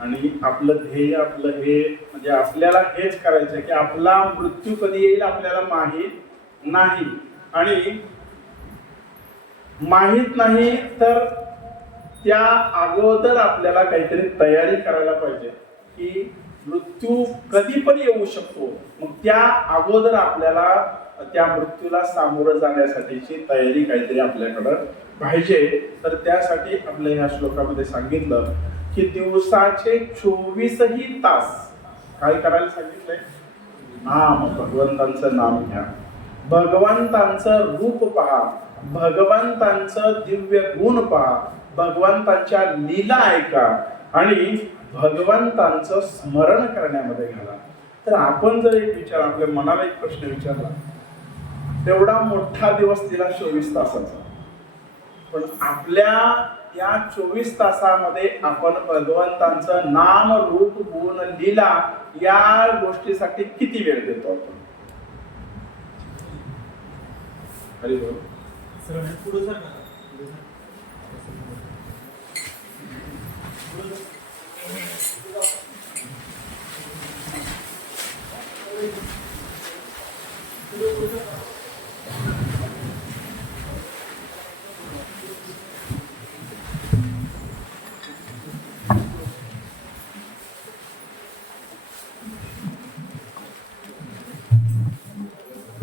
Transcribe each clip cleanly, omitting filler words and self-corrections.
आणि आपलं ध्येय आपलं हे म्हणजे आपल्याला हेच करायचं आहे की आपला मृत्यू कधी येईल आपल्याला माहीत नाही. आणि माहीत नाही तर त्या अगोदर आपल्याला काहीतरी तयारी करायला पाहिजे की मृत्यू कधी पण येऊ शकतो. मग त्या अगोदर आपल्याला त्या मृत्यूला सामोरं जाण्यासाठीची तयारी काहीतरी आपल्याकडं पाहिजे. तर त्यासाठी आपल्या ह्या श्लोकामध्ये सांगितलं की दिवसाचे 24ही तास काय करायला सांगितलंय? नाम, भगवंतांचं नाम घ्या, भगवंतांचं रूप पहा, भगवंतांचं दिव्य गुण पहा, भगवंतांच्या लीला ऐका आणि भगवंतांचं स्मरण करण्यामध्ये घाला. तर आपण जर एक विचार आपल्या मनाला एक प्रश्न विचारला, तेवढा मोठा दिवस दिला 24 तासाचा, पण आपल्या या 24 तासामध्ये आपण भगवंतांचं नाम, रूप, गुण, लीला या गोष्टीसाठी किती वेळ देतो आपण? हरी बोल.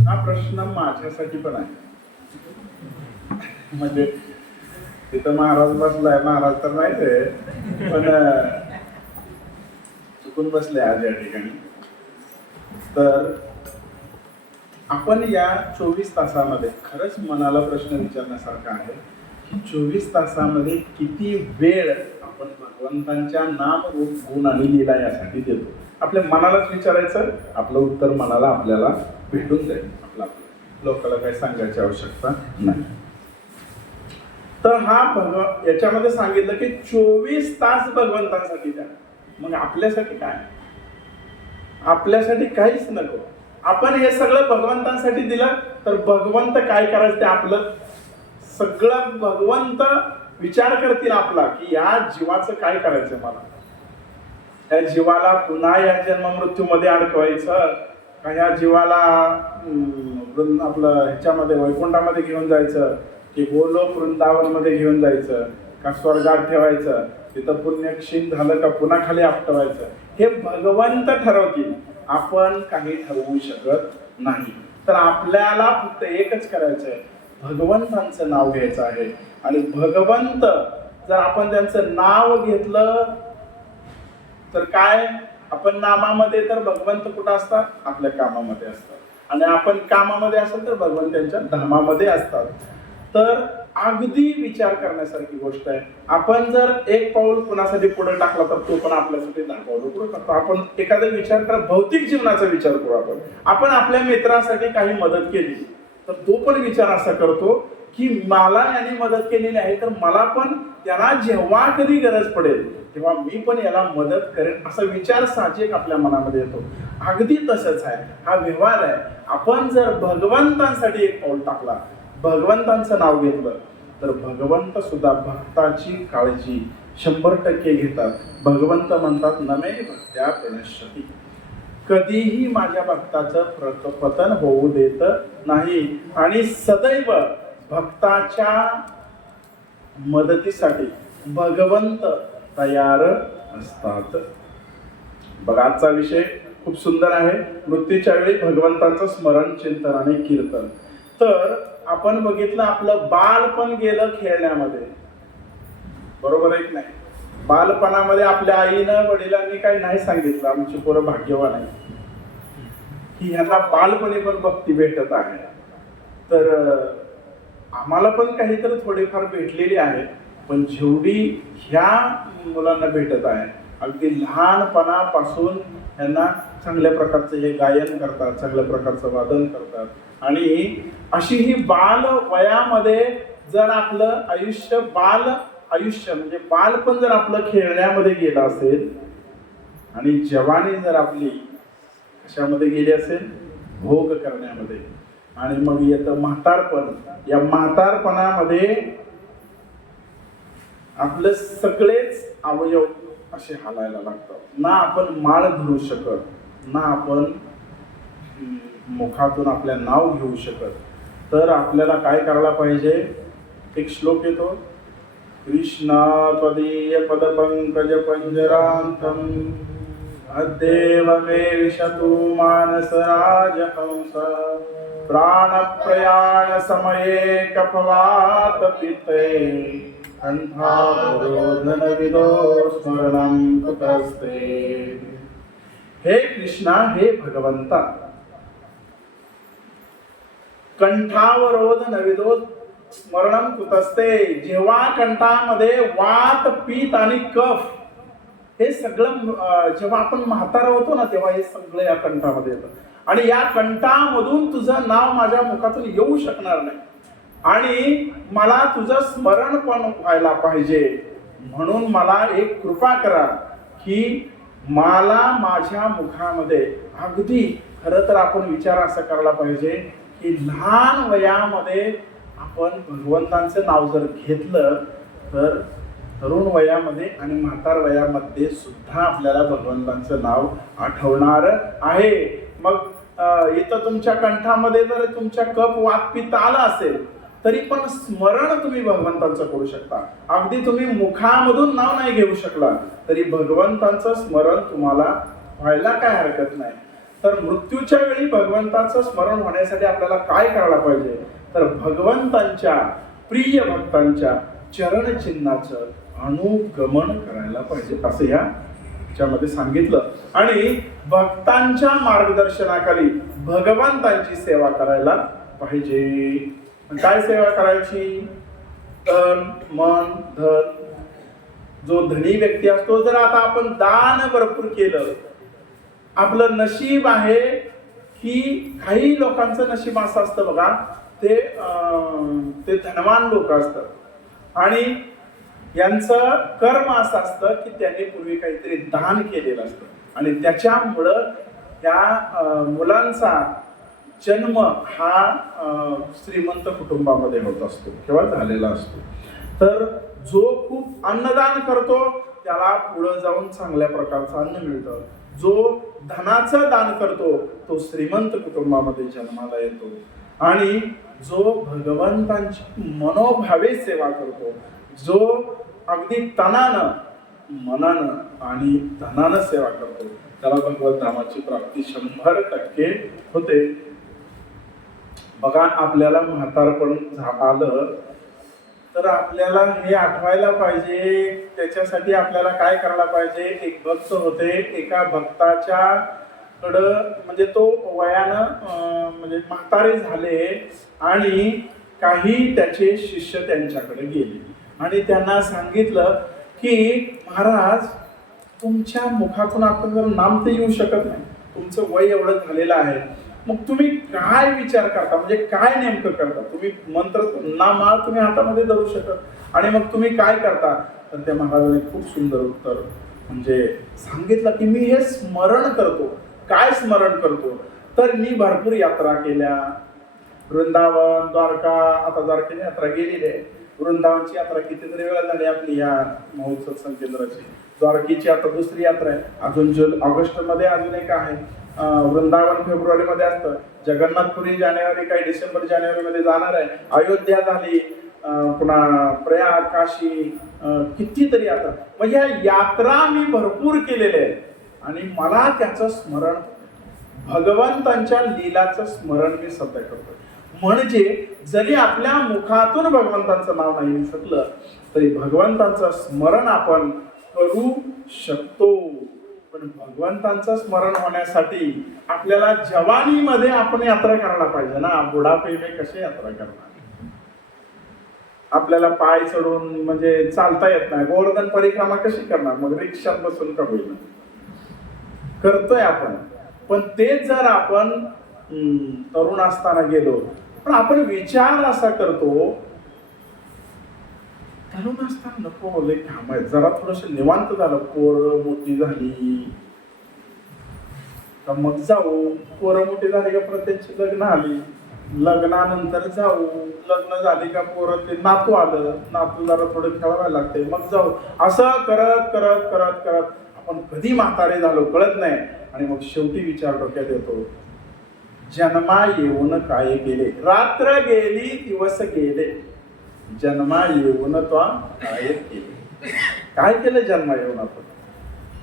हा प्रश्न माझ्यासाठी पण आहे. म्हणजे तिथं महाराज बसलाय, महाराज तर माहित आहे पण चुकून बसले आज या ठिकाणी. तर आपण या 24 तासामध्ये खरंच मनाला प्रश्न विचारण्यासारखा आहे की 24 तासामध्ये किती वेळ आपण भगवंतांच्या नाम, रूप, गुण आणि लीला यासाठी देतो? आपल्या मनालाच विचारायचं, आपलं उत्तर मनाला आपल्याला भेटून जाईल. आपला लोकांना काही सांगायची आवश्यकता नाही. तर हा याच्यामध्ये सांगितलं की 24 तास भगवंतांसाठी द्या. मग आपल्यासाठी काय? आपल्यासाठी काहीच नको. आपण हे सगळं भगवंतांसाठी दिलं तर भगवंत काय करायचं ते आपलं सगळं भगवंत विचार करतील आपला की या जीवाचं काय करायचं, मला त्या जीवाला पुन्हा या जन्म मृत्यूमध्ये अडकवायचं का, ह्या जीवाला आपलं ह्याच्यामध्ये वैकुंठामध्ये घेऊन जायचं की गोलोक वृंदावन मध्ये घेऊन जायचं का स्वर्गात ठेवायचं, तिथं पुण्य क्षीण झालं का पुन्हा खाली आपटवायचं, हे भगवंत ठरवतील. आपण काही ठरवू शकत नाही. तर आपल्याला फक्त एकच करायचं आहे, भगवंतांचं नाव घ्यायचं आहे. आणि भगवंत जर आपण त्यांचं नाव घेतलं तर काय, आपण नामामध्ये तर भगवंत कुठं असतात? आपल्या कामामध्ये असतात. आणि आपण कामामध्ये असेल तर भगवंत त्यांच्या धामामध्ये असतात. तर अगदी विचार करण्यासारखी गोष्ट आहे. आपण जर एक पाऊल कुणासाठी पुढे टाकला तर तो पण आपल्यासाठी 10 पाऊल पुढे टाकतो. आपण एखादा विचार करा, भौतिक जीवनाचा विचार करू. आपण आपल्या मित्रासाठी काही मदत केली तर तो पण विचार असा करतो की मला याने मदत केलेली आहे तर मला पण त्याला जेव्हा कधी गरज पडेल तेव्हा मी पण याला मदत करेन, असा विचार साहजिक आपल्या मनामध्ये येतो. अगदी तसंच आहे, हा व्यवहार आहे. आपण जर भगवंतांसाठी एक पाऊल टाकला, भगवंतांचं नाव घेतलं तर भगवंत सुद्धा भक्ताची काळजी 100% घेतात. भगवंत म्हणतात नमे भक्त्या प्रणश्यती, कधीही माझ्या भक्ताचं पतन होऊ देत नाही आणि सदैव भक्ताच्या मदतीसाठी भगवंत तयार असतात. बघा, आजचा विषय खूप सुंदर आहे, मृत्यूच्या वेळी भगवंतांचं स्मरण, चिंतन आणि कीर्तन. तर आपण बघितलं आपलं बालपण गेलं खेळण्यामध्ये, बरोबर आहे की नाही? बालपणामध्ये आपल्या आईनं वडिलांनी काही नाही सांगितलं, आमची पोरं भाग्यवान आहे की ह्यांना बालपणी पण भक्ती भेटत आहे. तर आम्हाला पण काहीतरी थोडीफार भेटलेली आहे, पण जेवढी ह्या मुलांना भेटत आहे, अगदी लहानपणापासून यांना चांगल्या प्रकारचं हे गायन करतात, चांगल्या प्रकारचं वादन करतात. आणि अशी ही बाल वयामध्ये जर आपलं आयुष्य, बाल आयुष्य म्हणजे बालपण जर आपलं खेळण्यामध्ये गेलं असेल आणि जवानी जर आपली कशामध्ये गेली असेल, भोग करण्यामध्ये, आणि मग येतं म्हातारपण. या म्हातारपणामध्ये आपलं सगळेच अवयव असे हालायला लागतात. ना आपण माळ धरू शकत, ना आपण मुखातून आपल्या नाव घेऊ शकत. तर आपल्याला काय करायला पाहिजे? एक श्लोक येतो, कृष्णा त्वदीय पदपंकज पंजरांतम अद्येव मे विशतु मानस राजहंस प्राणप्रयाण समये कपवात पिते कंठावरोधन विदो स्मरणं कुतस्ते. हे कृष्णा, हे भगवंता, कंठावरोध नविदो स्मरणं कुतस्ते. जेव्हा कंठामध्ये वात, पित्त आणि कफ हे सगळं जेव्हा आपण म्हातारा होतो ना, तेव्हा हे सगळं या कंठामध्ये येतं. आणि या कंठामधून तुझं नाव माझ्या मुखातून येऊ शकणार नाही. आणि मला तुझं स्मरण पण व्हायला पाहिजे. म्हणून मला एक कृपा करा की मला माझ्या मुखामध्ये, अगदी खरं तर आपण विचार असा करायला पाहिजे की लहान वयामध्ये आपण भगवंतांचं नाव जर घेतलं तर तरुण वयामध्ये आणि म्हातार वयामध्ये सुद्धा आपल्याला भगवंतांचं नाव आठवणार आहे. मग इथं तुमच्या कंठामध्ये जर तुमच्या कफ, वात, पित्त आलं असेल तरी पण स्मरण तुम्ही भगवंतांचं करू शकता. अगदी तुम्ही मुखामधून नाव नाही घेऊ शकला तरी भगवंतांचं स्मरण तुम्हाला व्हायला काय हरकत नाही. तर मृत्यूच्या वेळी भगवंताचं स्मरण होण्यासाठी आपल्याला काय करायला पाहिजे? तर भगवंतांच्या प्रिय भक्तांच्या चरण चिन्हाचं अनुगमन करायला पाहिजे असं याच्यामध्ये सांगितलं. आणि भक्तांच्या मार्गदर्शनाखाली भगवंतांची सेवा करायला पाहिजे. काय सेवा करायची? तन, मन, धन. जो धनी व्यक्ती असतो, जर आता आपण दान भरपूर केलं, आपलं नशीब आहे की काही लोकांचं नशीब असं असतं बघा, ते धनवान लोक असतात आणि यांचं कर्म असं असतं की त्यांनी पूर्वी काहीतरी दान केलेलं असतं आणि त्याच्यामुळं त्या मुलांचा जन्म हा श्रीमंत कुटुंबामध्ये होत असतो किंवा झालेला असतो. तर जो खूप अन्नदान करतो त्याला पुढे जाऊन चांगल्या प्रकारचं अन्न मिळतं. जो धनाचं दान करतो तो श्रीमंत कुटुंबामध्ये जन्माला येतो. आणि जो भगवंतांची मनोभावे सेवा करतो, जो अगदी तनानं, मनानं आणि धनानं सेवा करतो, त्याला भगवत धामाची प्राप्ती 100% होते. बघा, आपल्याला म्हातारपण आलं तर आपल्याला हे आठवायला पाहिजे. त्याच्यासाठी आपल्याला काय करायला पाहिजे? एक भक्त होते, एका भक्ताच्या कडं म्हणजे तो वयानं म्हणजे म्हातारे झाले आणि काही त्याचे शिष्य त्यांच्याकडे गेले आणि त्यांना सांगितलं की महाराज, तुमच्या मुखातून आपण जर नाम तर येऊ शकत नाही, तुमचं वय एवढं झालेलं आहे, मग तुम्ही काय विचार करता, म्हणजे काय नेमकं करता? तुम्ही मंत्र नाम तुम्ही हातामध्ये धरू शकत आणि मग तुम्ही काय करता? तर त्या महाराजांनी खूप सुंदर उत्तर म्हणजे सांगितलं की मी हे स्मरण करतो. काय स्मरण करतो? तर मी भरपूर यात्रा केल्या, वृंदावन, द्वारका, आता द्वारकेची यात्रा गेलेली आहे. वृंदावनची यात्रा कितीतरी वेळा झाली आपली या महोत्सव केंद्राची. द्वारकेची आता दुसरी यात्रा आहे. अजून ऑगस्ट मध्ये अजून एक आहे. वृंदावन फेब्रुवारी मध्ये असतं. जगन्नाथपुरी जानेवारी काही डिसेंबर जानेवारी मध्ये जाणार आहे. अयोध्या झाली, पुन्हा प्रयाग, काशी, कितीतरी यात्रा. म्हणजे ह्या यात्रा मी भरपूर केलेल्या आहेत आणि मला त्याचं स्मरण, भगवंतांच्या लीलाचं स्मरण मी सध्या करतो. म्हणजे जरी आपल्या मुखातून भगवंतांचं नाव नाही येऊ शकलं तरी भगवंतांचं स्मरण आपण करू शकतो. पण भगवंतांचं स्मरण होण्यासाठी आपल्याला जवानीमध्ये आपण यात्रा करायला पाहिजे ना. बुढापे में कशी यात्रा करणार? आपल्याला पाय चढून म्हणजे चालता येत नाही, गोवर्धन परिक्रमा कशी करणार? मग रिक्षात बसून का होईल? करतोय आपण. पण तेच जर आपण तरुण असताना गेलो, पण आपण विचार असा करतो, तरुण असताना नको लय काम आहे, जरा थोडस निवांत झालं, पोरं मोठी झाली का मग जाऊ. पोरं मोठी झाली का परत त्यांची लग्न आली, लग्नानंतर जाऊ, लग्न झाली का पोरं ते नातू आलं, नातू जरा थोडं खेळवायला लागते, मग जाऊ. असं करत करत करत करत आपण कधी म्हातारे झालो कळत नाही. आणि मग शेवटी विचार डोक्यात येतो, जन्मा येऊन काय केले, रात्र गेली दिवस गेले, जन्मा येऊन तो काय केले. काय केलं जन्मा येऊन आपण?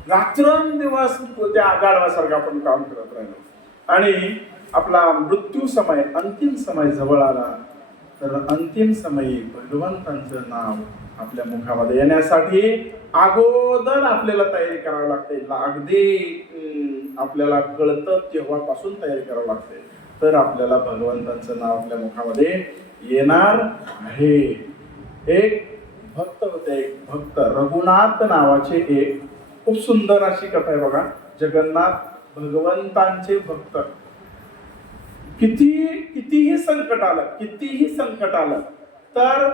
रात्रंदिवस त्या गाढवासारखं आपण काम करत राहिलो. आणि आपला मृत्यू समय, अंतिम समय जवळ आला, तर अंतिम समयी भगवंतांचं नाव आपल्या मुखामध्ये येण्यासाठी अगोदर आपल्याला तयारी करावी लागते. अगदी आपल्याला कळतं तेव्हापासून तयारी करावी लागते, तर आपल्याला भगवंतांचं नाव आपल्या मुखामध्ये येणार आहे. एक भक्त होते, एक भक्त रघुनाथ नावाचे, एक खूप सुंदर अशी कथा आहे बघा. जगन्नाथ भगवंतांचे भक्त, कितीही संकट आलं तर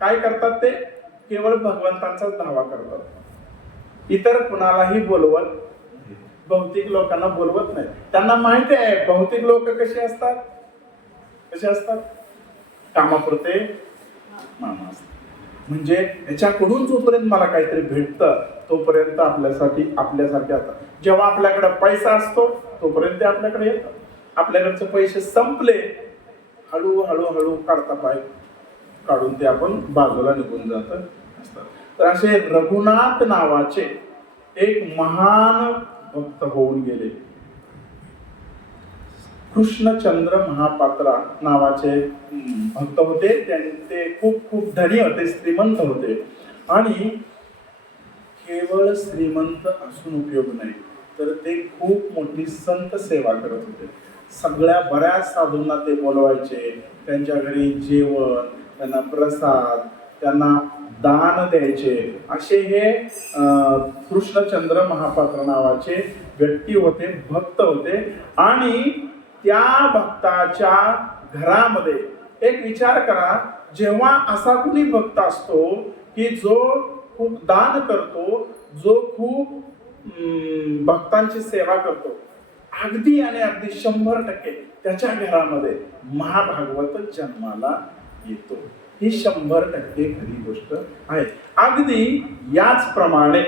काय करतात, ते केवळ भगवंतांचाच धावा करतात. इतर कुणालाही बोलवत, भौतिक लोकांना बोलवत नाही. त्यांना माहिती आहे भौतिक लोक कसे असतात, कामापुरते मामा असतात. म्हणजे याच्याकडून जोपर्यंत मला काहीतरी भेटतं तोपर्यंत आपल्यासारखे असतात. जेव्हा आपल्याकडे पैसा असतो तोपर्यंत आपल्याकडे येतात. आपल्याकडचे पैसे संपले, हळूहळू काढता पाय काढून ते आपण बाजूला निघून जात असतात. तर असे रघुनाथ नावाचे एक महान भक्त होऊन गेले. कृष्णचंद्र महापात्रा नावाचे भक्त होते. ते खूप धनी होते, श्रीमंत होते. आणि केवळ श्रीमंत असून उपयोग नाही, तर ते खूप मोठी संत सेवा करत होते. सगळ्या बऱ्याच साधूंना ते बोलवायचे, त्यांच्या घरी जेवण, त्यांना प्रसाद, त्यांना दान द्यायचे. असे हे कृष्णचंद्र महापात्र नावाचे व्यक्ती होते, भक्त होते. आणि त्या भक्ताच्या घरामध्ये एक विचार करा, जेव्हा असा कुणी भक्त असतो की जो खूप दान करतो, जो खूप भक्तांची सेवा करतो, अगदी आणि अगदी 100% त्याच्या घरामध्ये महाभागवत जन्माला येतो. ही 100% खरी गोष्ट आहे. अगदी याचप्रमाणे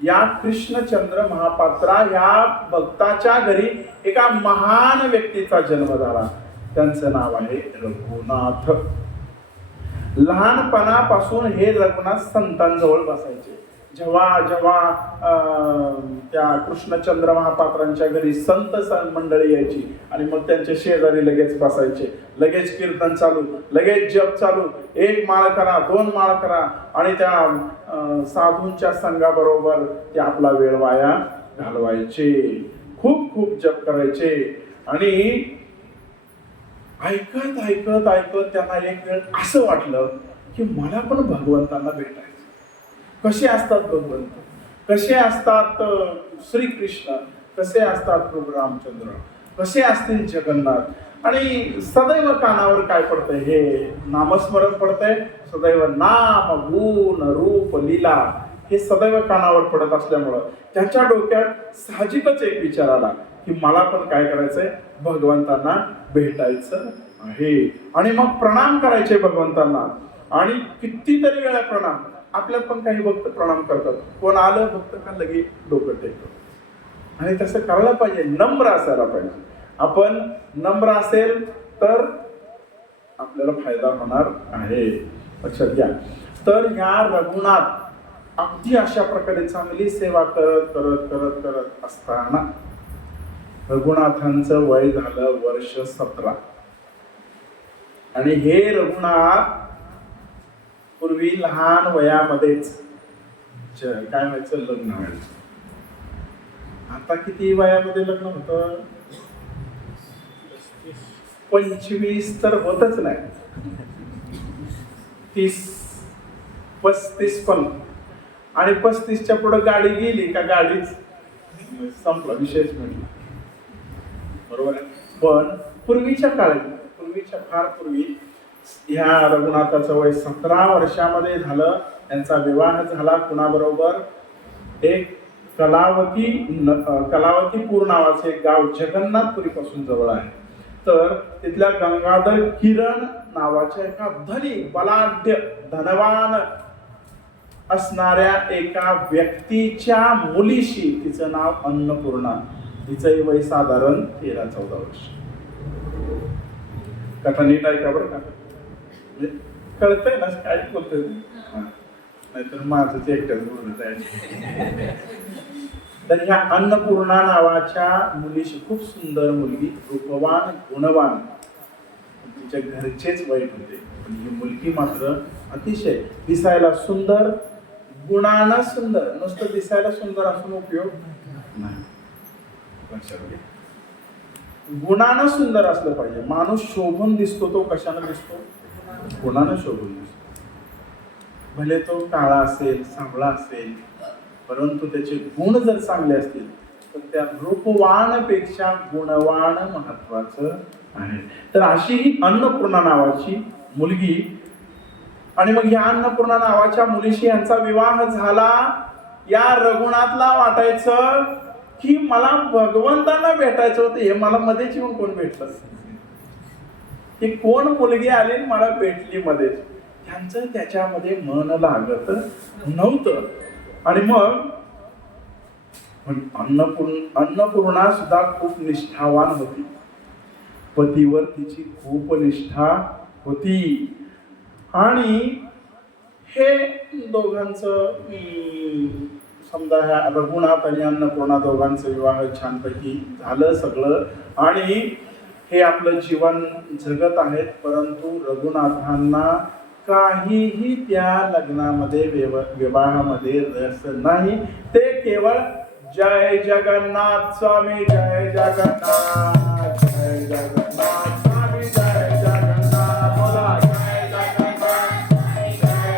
या कृष्णचंद्र महापात्रा या भक्ताच्या घरी एका महान व्यक्तीचा जन्म झाला. त्यांचं नाव आहे रघुनाथ. लहानपणापासून हे रघुनाथ संतांजवळ बसायचे. जेव्हा त्या कृष्णचंद्र महापात्रांच्या घरी संत मंडळी यायची आणि मग त्यांच्या शेजारी लगेच बसायचे, लगेच कीर्तन चालू, लगेच जप चालू, 1 माळ करा, 2 माळ करा. आणि त्या साधूंच्या संघाबरोबर ते आपला वेळ वाया घालवायचे, खूप जप करायचे. आणि ऐकत त्यांना एक वेळ असं वाटलं की मला पण भगवंतांना भेटायचं. कसे असतात भगवंत, कसे असतात श्रीकृष्ण, कसे असतात प्रभू रामचंद्र, कसे असतील जगन्नाथ. आणि सदैव कानावर काय पडतंय, हे नामस्मरण पडतंय. सदैव नाम, गुण, रूप, लीला हे सदैव कानावर पडत असल्यामुळं त्याच्या डोक्यात साहजिकच एक विचार आला की मला पण काय करायचंय, भगवंतांना भेटायचं आहे. आणि मग प्रणाम करायचे भगवंतांना. आणि कितीतरी वेळा प्रणाम. आपल्यात पण काही भक्त प्रणाम करतात, कोण आलं भक्त का लगे डोकं टेकतो. आणि तसं करायला पाहिजे, नम्र असायला पाहिजे. आपण नम्र असेल तर आपल्याला फायदा होणार आहे, लक्षात घ्या. तर ह्या रघुनाथ अगदी अशा प्रकारे चांगली सेवा करत असताना रघुनाथांचं वय झालं वर्ष 17. आणि हे रघुनाथ पूर्वी लहान वयामध्येच काय व्हायचं, लग्न व्हायचं. आता किती वयामध्ये लग्न होतं? 25 तर होतच नाही, 30, 35 पण. आणि 35च्या पुढे गाडी गेली का गाडीच संपला, विषयच म्हटला, बरोबर आहे. पण पूर्वीच्या फार पूर्वी ह्या रघुनाथाचं वय 17 वर्षामध्ये झालं. त्यांचा विवाह झाला कुणाबरोबर? एक कलावतीपूर नावाचे गाव जगन्नाथपुरी पासून जवळ आहे. तर तिथल्या गंगाधर किरण नावाच्या एका धनिक बलाढ्य धनवान असणाऱ्या एका व्यक्तीच्या मुलीशी, तिचं नाव अन्नपूर्णा, तिचंही वय साधारण 13-14 वर्ष. कथा नीट आहे का बरं का? कळतंय ना काय बोलतोय? नाहीतर माझं ते एकट्याच बोलत आहे. तर ह्या अन्नपूर्णा नावाच्या मुलीशी, खूप सुंदर मुलगी, रूपवान गुणवान, तिच्या घरचेच वाईट होते, पण ही मुलगी मात्र अतिशय दिसायला सुंदर, गुणानं सुंदर. नुसतं दिसायला सुंदर असून उपयोग नाही, गुणानं सुंदर असलं पाहिजे. माणूस शोभून दिसतो तो कशानं दिसतो? गुणानं शोभून दिसतो. भले तो काळा असेल, सावळा असेल, परंतु त्याचे गुण जर चांगले असतील तर त्या रूपवान पेक्षा गुणवान महत्वाचं आहे. तर अशी ही अन्नपूर्णा नावाची मुलगी, आणि मग या अन्नपूर्णा नावाच्या मुलीशी यांचा विवाह झाला. या रघुनाथला वाटायचं की मला भगवंतांना भेटायचं होतं, हे मला मध्येच येऊन कोण भेटलं, की कोण मुलगी आली मला भेटली मध्येच. त्यांचं त्याच्यामध्ये मन लागत नव्हतं. आणि मग अन्नपूर्णा सुद्धा खूप निष्ठावान होती, पतीवर तिची खूप निष्ठा होती. आणि हे दोघांचं समजा ह्या रघुनाथ आणि अन्नपूर्णा दोघांचं विवाह छानपैकी झालं सगळं, आणि हे आपलं जीवन जगत आहेत. परंतु रघुनाथांना काहीही त्या लग्नामध्ये विवाहामध्ये रस नाही. ते केवळ जय जगन्नाथ स्वामी, जय जगन्नाथ, जय जगन्नाथ स्वामी, जय जगन्नाथ, बोला जय जगन्नाथ, जय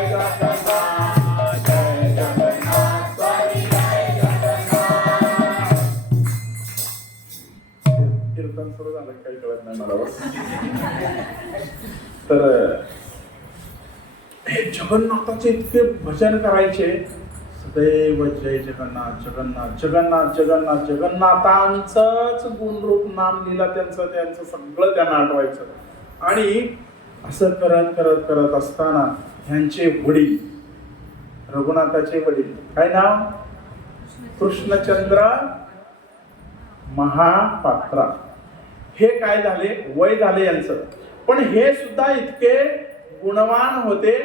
जगन्नाथ, जय जगन्नाथ स्वामी, जय जगन्नाथ. कीर्तन सुरू झालं काही कळत नाही मला. तर हे जगन्नाथाचे इतके भजन करायचे, सदैव जय जगन्नाथ, जगन्नाथ, जगन्नाथ, जगन्नाथ, जगन्नाथांचंच गुणरूप नाम लीला त्यांचं सगळं त्यांना आठवायचं. आणि असं करत करत करत असताना ह्यांचे वडील, रघुनाथाचे वडील, काय नाव? कृष्णचंद्र महापात्रा. हे काय झाले, वय झाले यांचं, पण हे सुद्धा इतके गुणवान होते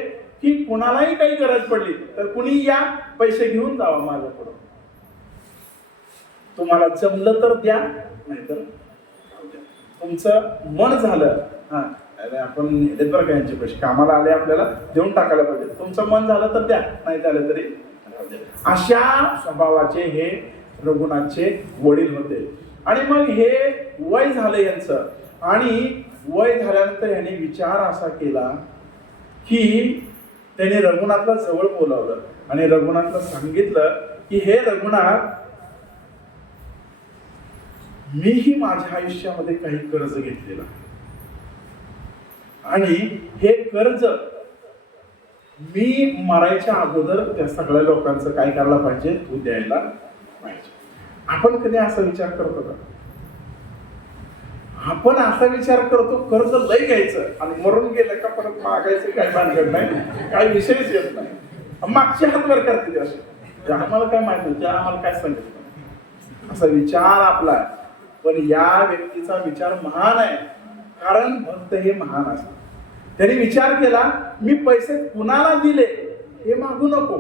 की कुणालाही काही गरज पडली तर कुणी या, पैसे घेऊन जावा माझ्याकडून, तुम्हाला जमलं तर द्या, नाहीतर तुमचं मन झालं, हा आपण नेलेत बरं का यांचे पैसे, कामाला आले आपल्याला देऊन टाकायला पाहिजे, तुमचं मन झालं तर द्या, नाही झालं तरी. अशा स्वभावाचे हे रघुनाथचे वडील होते. आणि मग हे वय झालं यांचं, आणि वय झाल्यानंतर यांनी विचार असा केला की त्याने रघुनाथला जवळ बोलावलं आणि रघुनाथला सांगितलं की हे रघुनाथ, मीही माझ्या आयुष्यामध्ये काही कर्ज घेतलेलं, आणि हे कर्ज मी मरायच्या अगोदर त्या सगळ्या लोकांचं काय करायला पाहिजे, तू द्यायला पाहिजे. आपण कधी असा विचार करतो का? आपण असा विचार करतो कर्ज लय घ्यायचं आणि मरून गेलं का परत मागायचं, काय भानगड नाही, काही विषयच येत नाही. मागचे हात वर करते ते असे, आम्हाला काय माहिती नाही, आम्हाला काय सांगितलं, असा विचार आपला आहे. पण या व्यक्तीचा विचार महान आहे, कारण भक्त हे महान असतात. त्यांनी विचार केला, मी पैसे कुणाला दिले हे मागू नको,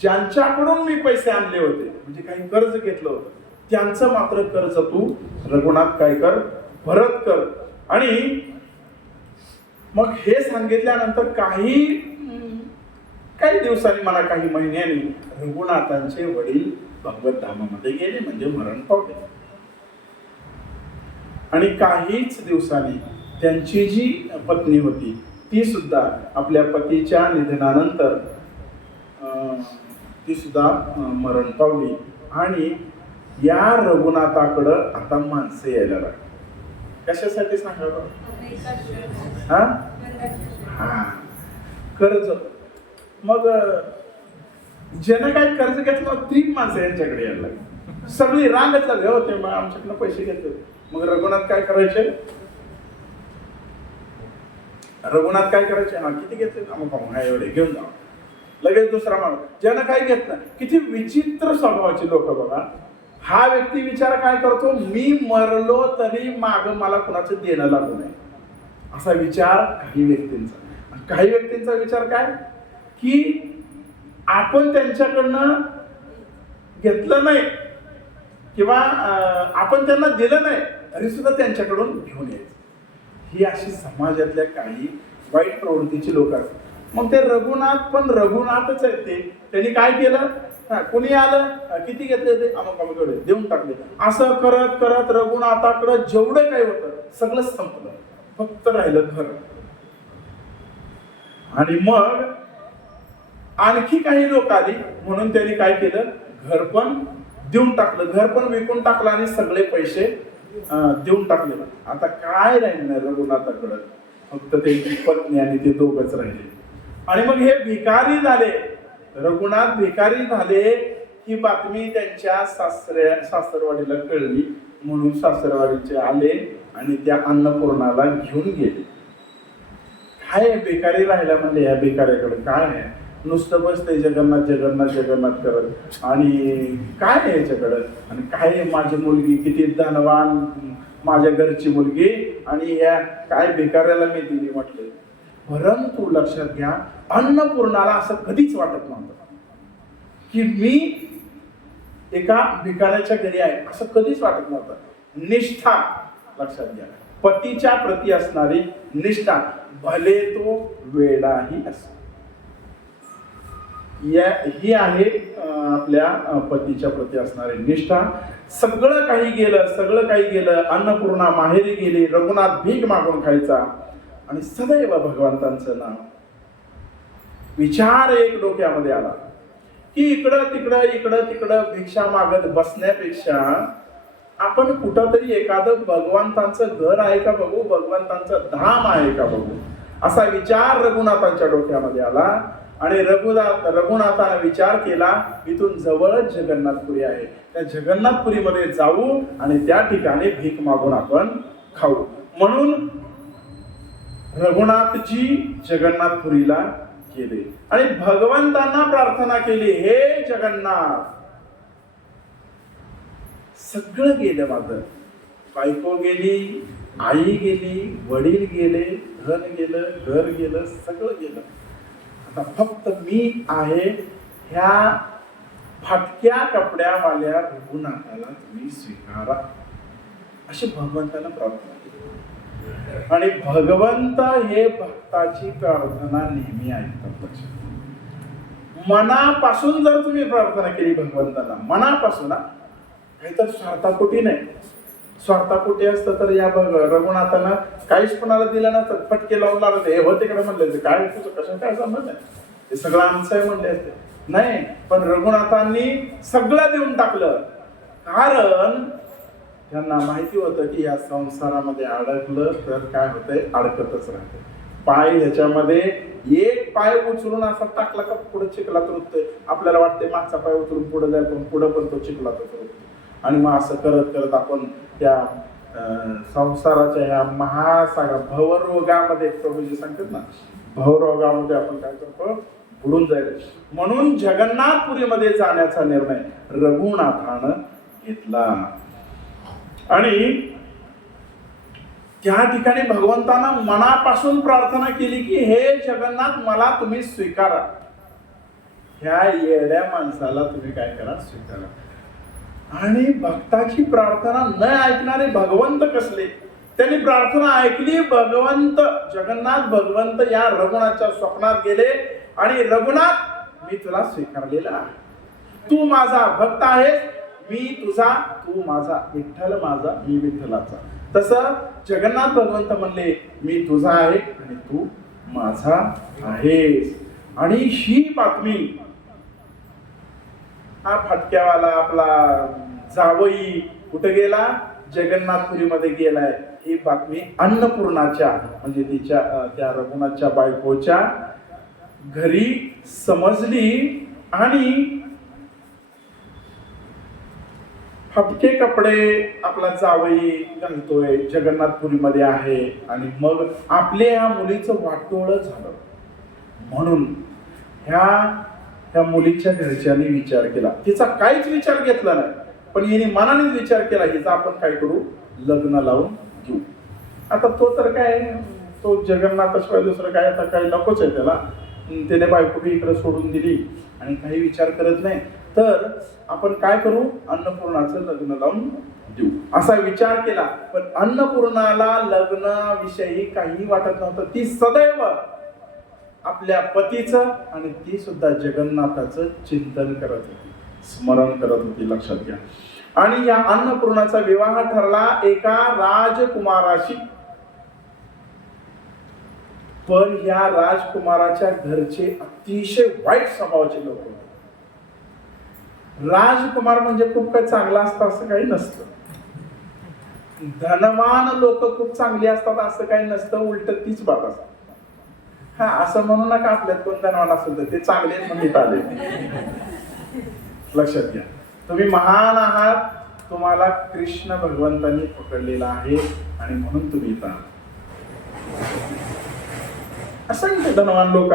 ज्यांच्याकडून मी पैसे आणले होते, म्हणजे काही कर्ज घेतलं होतं, त्यांचं मात्र कर्ज तू रघुनाथ काय कर, परत कर. आणि मग हे सांगितल्यानंतर काही दिवसांनी, मला काही महिन्यांनी, रघुनाथांचे वडील भगवत धामामध्ये गेले, म्हणजे मरण पावले. आणि काहीच दिवसांनी त्यांची जी पत्नी होती ती सुद्धा आपल्या पतीच्या निधनानंतर ती सुद्धा मरण पावली. आणि या रघुनाथाकडं आता माणसं यायला लागली. कशासाठी सांगा? हा कर्ज. मग ज्यानं काय कर्ज घेतलं ती माणसं यांच्याकडे यायला लागली, सगळी रांगच लागली, हो ते आमच्याकडनं पैसे घेतले, मग रघुनाथ काय करायचे? रघुनाथ काय करायचे? हा किती घेतले? हा एवढे घेऊन जा. लगेच दुसरा माणूस ज्यानं काय घेतलं. किती विचित्र स्वभावाची लोक बघा. हा व्यक्ती विचार काय करतो, मी मरलो तरी माग मला कुणाचं देणं लागू नये, असा विचार काही व्यक्तींचा. काही व्यक्तींचा विचार काय की आपण त्यांच्याकडनं घेतलं नाही किंवा आपण त्यांना दिलं नाही तरी सुद्धा त्यांच्याकडून घेऊन यायचं. ही अशी समाजातल्या काही वाईट प्रवृत्तीची लोक असतात. मग ते रघुनाथ पण रघुनाथच आहेत. ते त्यांनी काय केलं, कुणी आलं किती घेतले ते अमुकडे देऊन टाकले. असं करत करत रघुनाथाकडे जेवढं काही होतं सगळं संपलं, फक्त राहिलं घर. आणि मग आणखी काही लोक आली म्हणून त्यांनी काय केलं, घर पण देऊन टाकलं, घर पण विकून टाकलं आणि सगळे पैसे देऊन टाकले. आता काय राहिलं नाही रघुनाथाकडं, फक्त त्यांची पत्नी आणि ते दोघच राहिले. आणि मग हे भिकारी झाले, रघुनाथ भिकारी झाले. ही बातमी त्यांच्या सासरवाडीला कळली म्हणून सासरवाडीचे आले आणि त्या अन्नपूर्णाला घेऊन गेले. काय भिकारी राहिला म्हणजे या भिकाऱ्याकडे काय आहे, नुसतं बसते जगन्नाथ जगन्नाथ जगन्नाथ करत. आणि काय आहे याच्याकडं, आणि काय माझी मुलगी किती धनवान, माझ्या घरची मुलगी, आणि या काय भिकाऱ्याला मी दिली म्हटलं. परंतु लक्षात घ्या, अन्नपूर्णाला असं कधीच वाटत नव्हतं की मी एका भिकाऱ्याच्या घरी आहे, असं कधीच वाटत नव्हतं. निष्ठा लक्षात घ्या, पतीच्या प्रती असणारी निष्ठा, भले तो वेडाही असो. ही आहे आपल्या पतीच्या प्रती असणारी निष्ठा. सगळं काही गेलं, अन्नपूर्णा माहेरी गेली, रघुनाथ भीक मागून खायचा आणि सदैव भगवंतांचं नाव. विचार एक डोक्यामध्ये आला की इकडं तिकडं भिक्षा मागत बसण्यापेक्षा आपण कुठंतरी एखादं भगवंतांचं घर आहे का बघू, भगवंतांचं धाम आहे का बघू, असा विचार रघुनाथांच्या डोक्यामध्ये आला. आणि रघुनाथाने विचार केला, इथून जवळच जगन्नाथपुरी आहे, त्या जगन्नाथपुरीमध्ये जाऊ आणि त्या ठिकाणी भीक मागून आपण खाऊ. म्हणून रघुनाथजी जगन्नाथपुरीला गेले आणि भगवंतांना प्रार्थना केली, हे जगन्नाथ, सगळं गेलं माझं, बायको गेली, आई गेली, वडील गेले, धन गेलं, घर गेलं, सगळं गेलं. आता फक्त मी आहे. ह्या फाटक्या कपड्यावाल्या रघुनाथाला तुम्ही स्वीकारा, अशी भगवंताला प्रार्थना केली. आणि भगवंत हे भक्ताची प्रार्थना नेहमी ऐकतात. मनापासून जर तुम्ही प्रार्थना केली भगवंताला, मनापासून, काहीतर स्वार्थापोटी नाही. स्वार्थापोटी असतं तर या रघुनाथानं काहीच कोणाला दिलं ना, तर फटके लावून लागत, हे हो तिकडे म्हणले, काय तुझं कसं काय संबंध आहे, हे सगळं आमचं आहे म्हणले असते. नाही, पण रघुनाथांनी सगळं देऊन टाकलं. कारण त्यांना माहिती होतं की या संसारामध्ये अडकलं तर काय होतंय, अडकतच राहते. पाय ह्याच्यामध्ये एक पाय उचलून असा टाकला का पुढे चिखलात रुततोय. आपल्याला वाटते मागचा पाय उचलून पुढे जाईल, पण पुढे पण तो चिखलातच रुततो. आणि मग असं करत करत आपण त्या संसाराच्या या महासागर भवरोगामध्ये, प्रभूजी सांगतात ना, भवरोगामध्ये आपण काय करतो, बुडून जाईल. म्हणून जगन्नाथपुरीमध्ये जाण्याचा निर्णय रघुनाथानं घेतला. आणि त्या ठिकाणी भगवंतानं मनापासून प्रार्थना केली की हे जगन्नाथ, मला तुम्ही स्वीकारा. ह्या येड्या माणसाला तुम्ही काय करा, स्वीकारा. आणि भक्ताची प्रार्थना न ऐकणारे भगवंत कसले, त्यांनी प्रार्थना ऐकली. भगवंत जगन्नाथ भगवंत या रघुनाथच्या स्वप्नात गेले आणि रघुनाथ, मी तुला स्वीकारलेला आहे, तू माझा भक्त आहेस, मी तुझा, तू माझा, विठ्ठल माझा, मी विठ्ठलाचा. तसं जगन्नाथ भगवंत म्हणले, मी तुझा आहे आणि तू माझा आहेस. आणि ही बातमी हा फटक्यावाला आपला जावई कुठे गेला, जगन्नाथपुरीमध्ये गेलाय. ही बातमी अन्नपूर्णाच्या म्हणजे तिच्या त्या रघुनाथच्या बायकोच्या घरी समजली. आणि फाटके कपडे आपला जावई घालतोय, जगन्नाथपुरीमध्ये आहे, आणि मग आपल्या या मुलीचं वाटोळं झालं. म्हणून ह्या मुलीच्या घरच्यांनी विचार केला, तिचा काहीच विचार घेतला नाही, पण हिने मनानेच विचार केला, हिचा आपण काय करू, लग्न लावून घेऊ. आता तो तर काय, तो जगन्नाथाशिवाय दुसरं काय, आता काय नकोच आहे त्याला. त्याने बायको इकडे सोडून दिली आणि काही विचार करत नाही, तर आपण काय करू, अन्नपूर्णाचं लग्न लावून देऊ असा विचार केला. पण अन्नपूर्णाला लग्नाविषयी काही वाटत नव्हतं. ती सदैव आपल्या पतीचं आणि ती सुद्धा जगन्नाथाचं चिंतन करत होती, स्मरण करत होती, लक्षात घ्या. आणि या अन्नपूर्णाचा विवाह ठरला एका राजकुमाराशी. पण या राजकुमाराच्या घरचे अतिशय वाईट स्वभावाचे लोक होते. राजकुमार म्हणजे खूप काही चांगला असतं असं काही नसतं. धनवान लोक खूप चांगली असतात असं काही नसतं, उलट तीच बात असते. हा, असं म्हणू नका आपल्यात कोण धनवान असेल तर ते चांगले म्हणून आले. लक्षात घ्या, तुम्ही महान आहात, तुम्हाला कृष्ण भगवंतांनी पकडलेला आहे आणि म्हणून तुम्ही इथं आहात. असंख्य धनवान लोक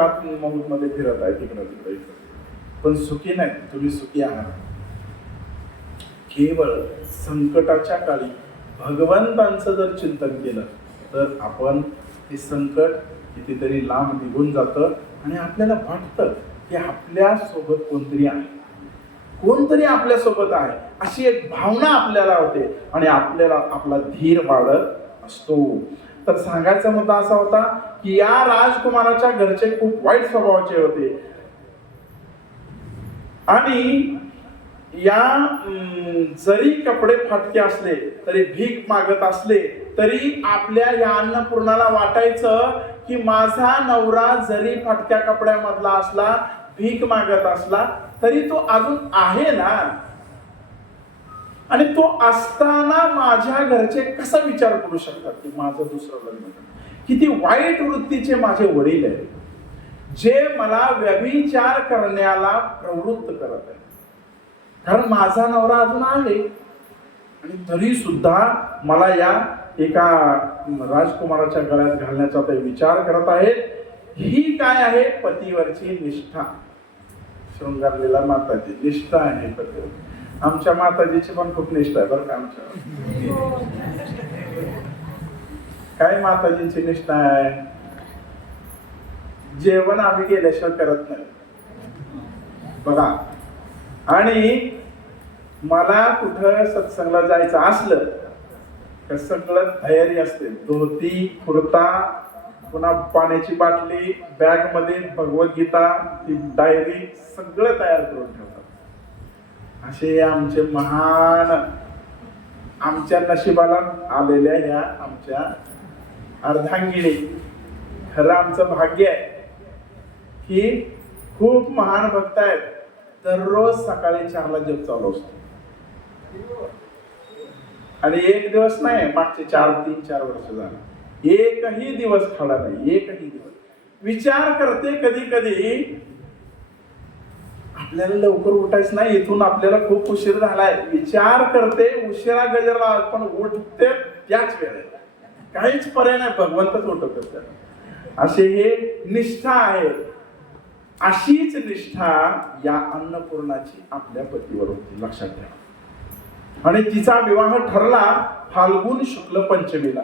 मध्ये फिरत आहेत इकडं तिकडे, पण सुखी नाही. तुम्ही सुखी आहात केवळ संकटाच्या काळी भगवंतांचं जर चिंतन केलं तर आपण हे संकट कितीतरी लांब निघून जातं आणि आपल्याला वाटतं की आपल्या सोबत कोणतरी आहे, कोणतरी आपल्या सोबत आहे, अशी एक भावना आपल्याला होते आणि आपल्याला आपला धीर वाढत असतो. तर सांगायचा मुद्दा असा होता की या राजकुमाराच्या घरचे खूप वाईट स्वभावाचे होते आणि या जरी कपडे फाटके असले तरी, भीक मागत असले तरी, आपल्या या अन्नपूर्णाला वाटायचं की माझा नवरा जरी फाटक्या कपड्यामधला असला, भीक मागत असला तरी तो अजून आहे ना, आणि तो असताना माझ्या घरचे कसा विचार करू शकतात की माझं दुसरं लग्न. किती वाईट वृत्तीचे माझे वडील आहेत, जे मला व्यभिचार करण्याला प्रवृत्त करत आहे. कारण माझा नवरा अजून आहे आणि तरी सुद्धा मला या एका राजकुमाराच्या गळ्यात घालण्याचा ते विचार करत आहेत. ही काय आहे, पतीवरची निष्ठा. शृंगारलेला माताची निष्ठा आहे पतीवर. आमच्या माताजीची पण खूप निष्ठा आहे बरं का. आमच्या काय माताजींची निष्ठा आहे, जेवण आम्ही गेल्याशिवाय करत नाही बघा. आणि मला कुठं सत्संगला जायचं असलं तर सगळं तयारी असते, धोती, कुर्ता, पुन्हा पाण्याची बाटली, बॅग मध्ये भगवद्गीता, ती डायरी, सगळं तयार करून ठेवतात. असे आमचे महान, आमच्या नशिबाला आलेल्या ह्या आमच्या अर्धांगिनी. खरं आमचं भाग्य आहे की खूप महान भक्त आहेत. दररोज सकाळी 4ला जप चालू असतो आणि एक दिवस नाही, मागचे 3-4 वर्ष झालं एकही दिवस खाला नाही, एकही दिवस. विचार करते कधी कधी आपल्याला लवकर उठायचं नाही, इथून आपल्याला खूप उशीर झालाय, विचार करते उशिरा गजरला, पण उठते त्याच वेळेला, काहीच पर्याय नाही, भगवंतच उठवतात. असे हे निष्ठा आहे. अशीच निष्ठा या अन्नपूर्णाची आपल्या पतीवर होती, लक्षात घ्या. आणि तिचा विवाह ठरला फाल्गुन शुक्ल पंचमीला.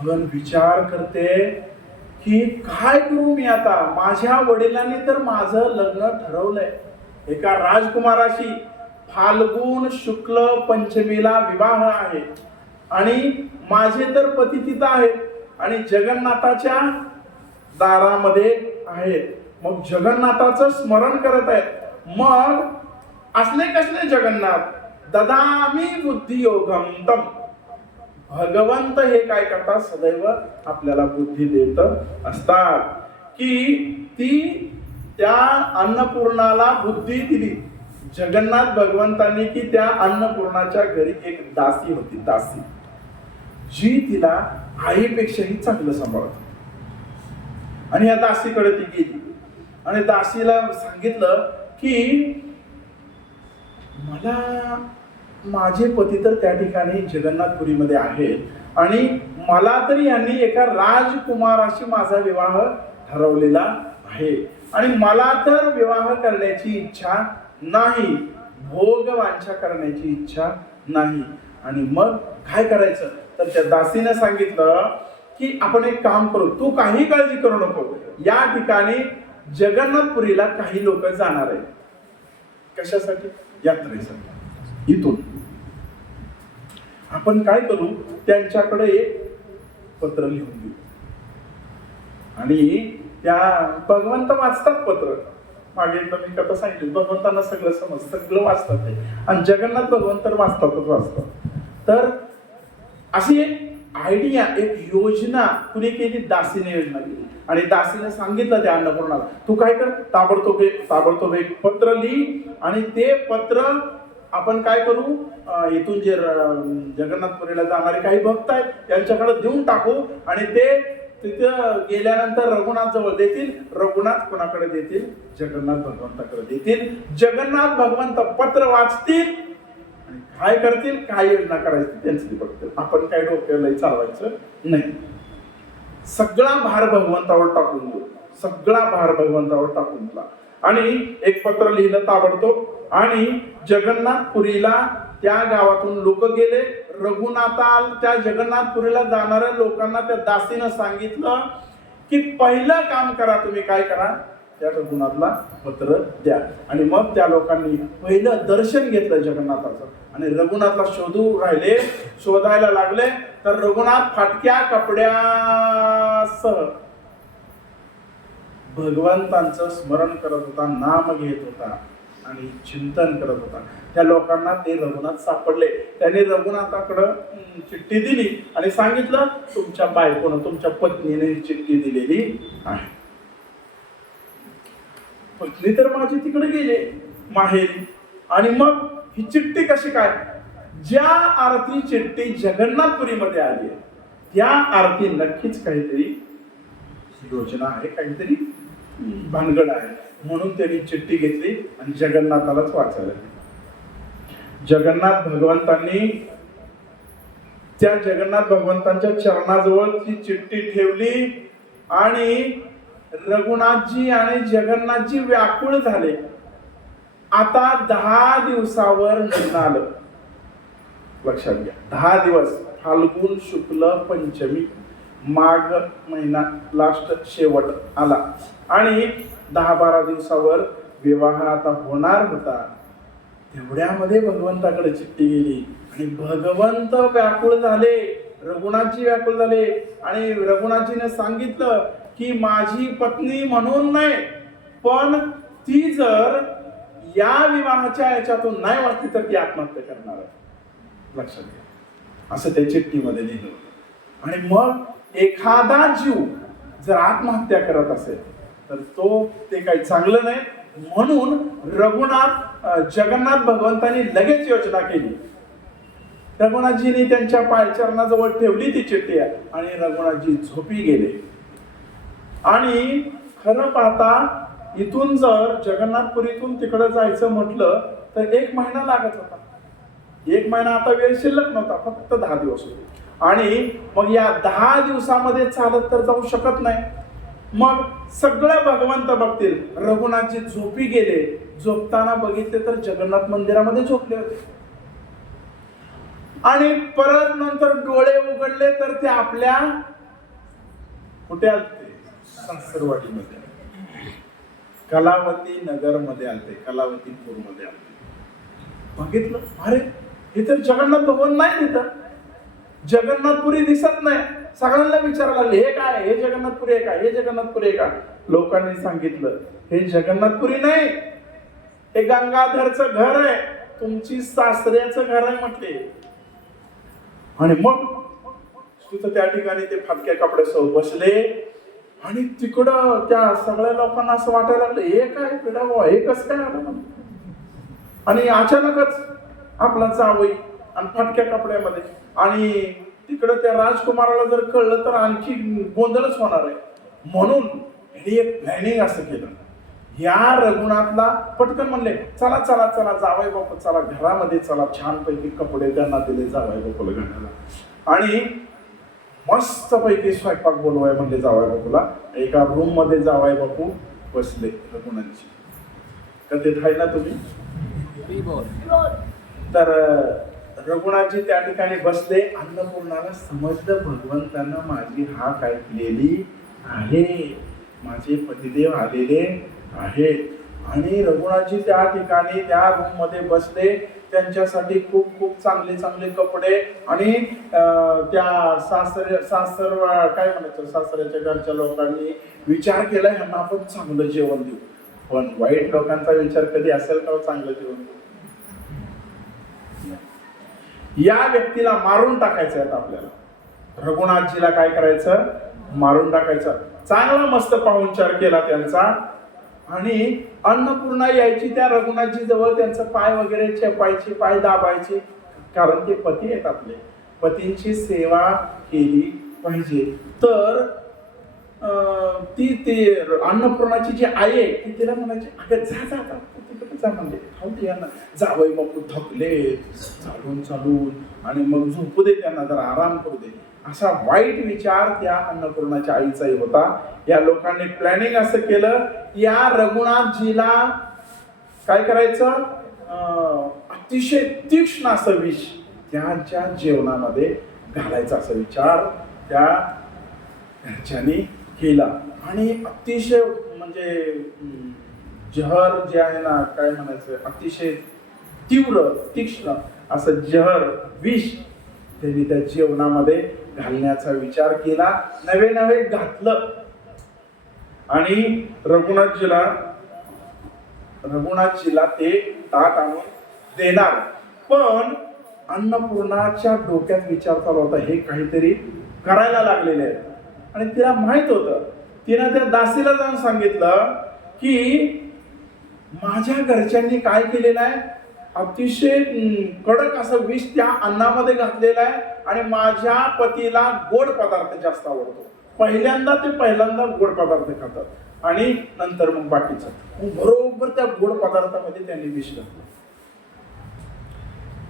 म्हणून विचार करते की काय करू मी आता, माझ्या वडिलांनी तर माझं लग्न ठरवलंय एका राजकुमाराशी. फाल्गुन शुक्ल पंचमीला विवाह आहे आणि माझे तर पती तिथं आहेत आणि जगन्नाथाच्या दारामध्ये आहेत. मग जगन्नाथाचं स्मरण करत आहेत. मग असले कसले जगन्नाथ, ददामी बुद्धियोगम तम. भगवंत हे काय करतात, सदैव आपल्याला बुद्धी देत असतात. की ती त्या अन्नपूर्णाला बुद्धी दिली जगन्नाथ भगवंतांनी की त्या अन्नपूर्णाच्या घरी एक दासी होती, दासी, जी तिला आईपेक्षाही चांगलं सांभाळत. आणि या दासीकडे ती गेली आणि दासीला सांगितलं की मला माझे पती तर त्या ठिकाणी जगन्नाथपुरीमध्ये आहेत आणि मला तरी यांनी एका राजकुमाराशी माझा विवाह ठरवलेला आहे आणि मला तर विवाह करण्याची इच्छा नाही, भोग वांछा करण्याची इच्छा नाही. आणि मग काय करायचं तर त्या दासीने सांगितलं की आपण एक काम करू, तू काही काळजी करू नको, या ठिकाणी जगन्नाथपुरीला काही लोक जाणार आहेत. कशासाठी? यात्रेसाठी. इथून आपण काय करू, त्यांच्याकडे एक पत्र लिहून देऊ आणि त्या भगवंत वाचतात पत्र. मागे एकदा मी कथा सांगितली, भगवंतांना सगळं समजतं, सगळं वाचतात ते, आणि जगन्नाथ भगवंत तर वाचतात. तर अशी एक आयडिया, एक योजना कुणी केली? दासीने योजना केली. आणि दासीने सांगितलं त्या अन्नपूर्णाला, तू काय कर, ताबडतोब एक पत्र लिही आणि ते पत्र आपण काय करू, इथून जे जगन्नाथपुरीला जाणारे काही भक्त आहेत त्यांच्याकडे देऊन टाकू आणि ते तिथं गेल्यानंतर रघुनाथ जवळ देतील. रघुनाथ कोणाकडे देतील? जगन्नाथ भगवंताकडे देतील. जगन्नाथ भगवंत पत्र वाचतील आणि काय करतील, काय योजना करायची त्यांची बघतील. आपण काय डोक्याला चालवायचं नाही. सगळा भार भगवंतावर टाकून देऊ, सगळा भार भगवंतावर टाकून दिला. आणि एक पत्र लिहिलं ताबडतोब आणि जगन्नाथपुरीला त्या गावातून लोक गेले. त्या जगन्नाथपुरीला जाणाऱ्या लोकांना त्या दासीनं सांगितलं की पहिलं काम करा, तुम्ही काय करा, त्या रघुनाथला पत्र द्या. आणि मग त्या लोकांनी पहिलं दर्शन घेतलं जगन्नाथाचं आणि रघुनाथला शोधायला लागले. तर रघुनाथ फाटक्या कपड्यासह भगवंतांचं स्मरण करत होता, नाम घेत होता आणि चिंतन करत होता. त्या लोकांना ते रघुनाथ सापडले. त्यांनी रघुनाथाकडं चिठ्ठी दिली आणि सांगितलं, तुमच्या बायकोनं, तुमच्या पत्नीने चिठ्ठी दिलेली आहे. पत्नी तर माझी तिकडे गेले माहेरी, आणि मग ही चिठ्ठी कशी काय? ज्या आरती चिठ्ठी जगन्नाथपुरीमध्ये आली त्या आरती नक्कीच काहीतरी योजना आहे, काहीतरी भानगड आहे. म्हणून त्यांनी चिठ्ठी घेतली आणि जगन्नाथालाच वाचायला. जगन्नाथ भगवंतांनी त्या जगन्नाथ भगवंतांच्या चरणाजवळ ती चिठ्ठी ठेवली आणि रघुनाथजी आणि जगन्नाथजी व्याकुळ झाले. आता 10 दिवसावर लग्न आलं. लक्षात घ्या, 10 दिवस, फाल्गुन शुक्ल पंचमी, माघ महिना लास्ट शेवट आला आणि 10-12 दिवसावर विवाह आता होणार होता. तेवढ्यामध्ये भगवंताकडे चिठ्ठी गेली आणि भगवंत व्याकुळ झाले, रघुनाथजी व्याकुळ झाले आणि रघुनाथजीने सांगितलं की माझी पत्नी म्हणून नाही, पण ती जर या विवाहाच्या याच्यातून नाही वाटली तर ती आत्महत्या करणार आहे. लक्षात घ्या, असं त्या चिठ्ठीमध्ये लिहिलं होतं. आणि मग एखादा जीव जर आत्महत्या करत असेल तर ते काही चांगलं नाही. म्हणून जगन्नाथ भगवंतांनी लगेच योजना केली. रघुनाथजींनी त्यांच्या पायचरणाजवळ ठेवली ती चिठ्ठी आणि रघुनाथजी झोपी गेले. आणि खरं पाहता इथून जर जगन्नाथपुरीतून तिकडे जायचं म्हटलं तर 1 महिना लागत होता. 1 महिना आता वेळ शिल्लक नव्हता, फक्त 10 दिवस होते. आणि मग या 10 दिवसामध्ये चालत तर जाऊ शकत नाही. मग सगळं भगवंत बघतील. रघुनाथजी झोपी गेले. झोपताना बघितले तर जगन्नाथ मंदिरामध्ये झोपले होते. आणि परत नंतर डोळे उघडले तर ते आपल्या कुठे आलते? सासरवाडीमध्ये, कलावती नगर मध्ये आलते, कलावतीपूर मध्ये आलते. बघितलं, अरे हे तर जगन्नाथ भगवान नाही तिथं, जगन्नाथपुरी दिसत नाही. सगळ्यांना विचारायला लागले, हे काय, हे जगन्नाथपुरी आहे का, हे जगन्नाथपुरी आहे का? लोकांनी सांगितलं, हे जगन्नाथपुरी नाही, हे गंगाधरचं घर आहे, तुमची सासऱ्याचं घर आहे म्हटले. आणि मग तिथं त्या ठिकाणी ते फाटक्या कपड्यासह बसले आणि तिकडं त्या सगळ्या लोकांना असं वाटायला लागलं, हे काय पिढा, हे कसं काय आलं? आणि अचानकच आपला जावई आणि फाटक्या कपड्यामध्ये, आणि तिकडं त्या राजकुमाराला जर कळलं तर आणखी गोंधळच होणार आहे. म्हणून एक प्लॅनिंग असं केलं, या रघुनाथला पटकन म्हणले, चला चला चला जावई बापू चला घरामध्ये चला, छानपैकी कपडे त्यांना दिले जावई बापूला घालायला आणि मस्त पैकी स्वयंपाक बोलवाय म्हणले जावई बापूला. एका रूम मध्ये जावई बापू बसले रघुनाथची. कधीत आहे ना तुम्ही. तर रघुनाथजी त्या ठिकाणी बसले. अन्नपूर्णाला समजलं भगवंतांना माझी हाक ऐकलेली आहे, माझे पतिदेव आलेले आहेत. आणि रघुनाथजी त्या ठिकाणी त्या रूम मध्ये बसले. त्यांच्यासाठी खूप खूप चांगले चांगले कपडे आणि त्या सासर काय म्हणायचं सासऱ्याच्या घरच्या लोकांनी विचार केला ह्यांना आपण चांगलं जेवण देऊ. पण वाईट लोकांचा विचार कधी असेल का चांगलं जेवण देऊ. या व्यक्तीला मारून टाकायचं आहे आपल्याला. रघुनाथजीला काय करायचं, मारून टाकायचं. चांगला मस्त पाहुणचार केला त्यांचा आणि अन्नपूर्णा यायची त्या रघुनाथजी जवळ, त्यांचं पाय वगैरे चेपायची, पाय दाबायची, कारण ते पती आहेत आपले, पतींची सेवा केली पाहिजे. तर ती अन्नपूर्णाची जी आई आहे ती तिला म्हणायची, अगं जा जा तिकडे जा म्हणले, खाऊ दे यांना. जावई बापू थकले चालून चालून आणि मग झोपू दे त्यांना, जरा आराम करू दे, असा वाईट विचार त्या अन्नपूर्णाच्या आईचाही होता. या लोकांनी प्लॅनिंग असं केलं, या रघुनाथजीला काय करायचं, अतिशय तीक्ष्ण असं विष त्यांच्या जेवणामध्ये घालायचा असा विचार त्या घरच्यांनी केला. आणि अतिशय म्हणजे जहर जे आहे ना, काय म्हणायचं, अतिशय तीव्र तीक्ष्ण असं जहर विष त्यांनी त्या जेवणामध्ये घालण्याचा विचार केला. नवे नवे घातलं आणि रघुनाथजीला ते ताट आणून देणार. पण अन्नपूर्णाच्या डोक्यात विचार चालू होता, हे काहीतरी करायला लागलेले आहेत. आणि तिला माहित होतं. तिनं त्या दासीला जाऊन सांगितलं की माझ्या घरच्यांनी काय केलेलं आहे, अतिशय कडक असं विष त्या अन्नामध्ये घातलेलं आहे आणि माझ्या पतीला गोड पदार्थ जास्त आवडतो. पहिल्यांदा गोड पदार्थ खातात आणि नंतर मग बाकीचं. बरोबर त्या गोड पदार्थामध्ये त्यांनी विष घातलं.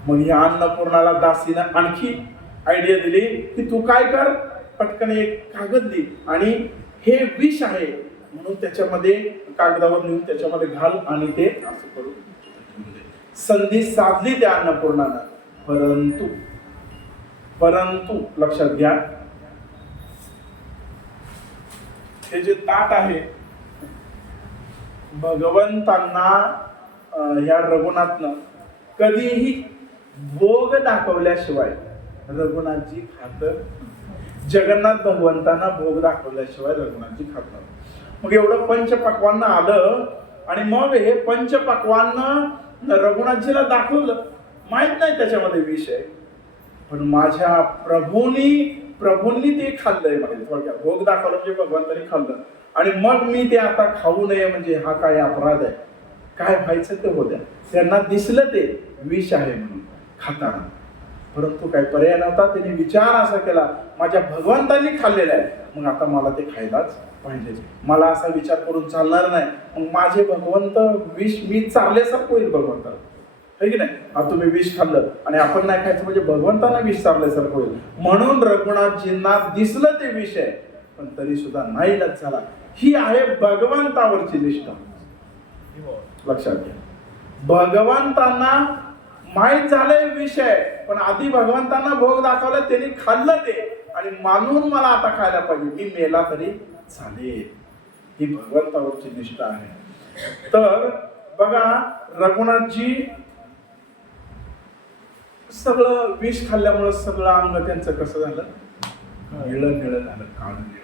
मग या अन्नपूर्णाला दासीनं आणखी आयडिया दिली की तू काय कर, पटकन एक कागद दे आणि हे विष आहे म्हणून त्याच्यामध्ये कागदावर लिहून त्याच्यामध्ये घाल आणि ते असं करून संधी साधली त्या अन्नपूर्णानं. परंतु लक्षात घ्या, हे जे ताट आहे भगवंतांना ह्या रघुनाथनं कधीही भोग दाखवल्याशिवाय रघुनाथजी खात, जगन्नाथ भगवंतांना भोग दाखवल्याशिवाय रघुनाथजी खात. मग एवढं पंचपक्वान्न आलं आणि मग हे पंचपक्वान्न रघुनाथजीला दाखवलं. माहित नाही त्याच्यामध्ये विष आहे, पण माझ्या प्रभूंनी ते खाल्लंय. म्हणजे थोडक्यात भोग दाखवलं म्हणजे भगवंतांनी खाल्लं आणि मग मी ते आता खाऊ नये म्हणजे हा काय अपराध आहे, काय व्हायचं ते होत्या. त्यांना दिसलं ते विष आहे म्हणून खाताना, परंतु काय पर्याय नव्हता. त्यांनी विचार असा केला, माझ्या भगवंतांनी खाल्लेलं आहे, मग आता मला ते खायलाच पाहिजे. मला असा विचार करून चालणार नाही. मग माझे भगवंत विष मी चालल्यासारखं होईल भगवंताला, है की नाही. आता तुम्ही विष खाल्लं आणि आपण नाही खायचं म्हणजे भगवंतांना विष चालल्यासारखं होईल. म्हणून रघुनाथजींना दिसलं ते विष आहे, पण तरी सुद्धा नाईलाज झाला. ही आहे भगवंतावरची निष्ठा. लक्षात घ्या, भगवंतांना माहित झालंय विषय, पण आधी भगवंतांना भोग दाखवला, त्यांनी खाल्लं ते आणि मानून मला आता खायला पाहिजे, मी मेला तरी चालेल. ही भगवंतावरची निष्ठा आहे. तर बघा, रघुनाथजी सगळं विष खाल्ल्यामुळे सगळं अंग त्यांचं कसं झालं, निळं निळं झालं, काळ निळं.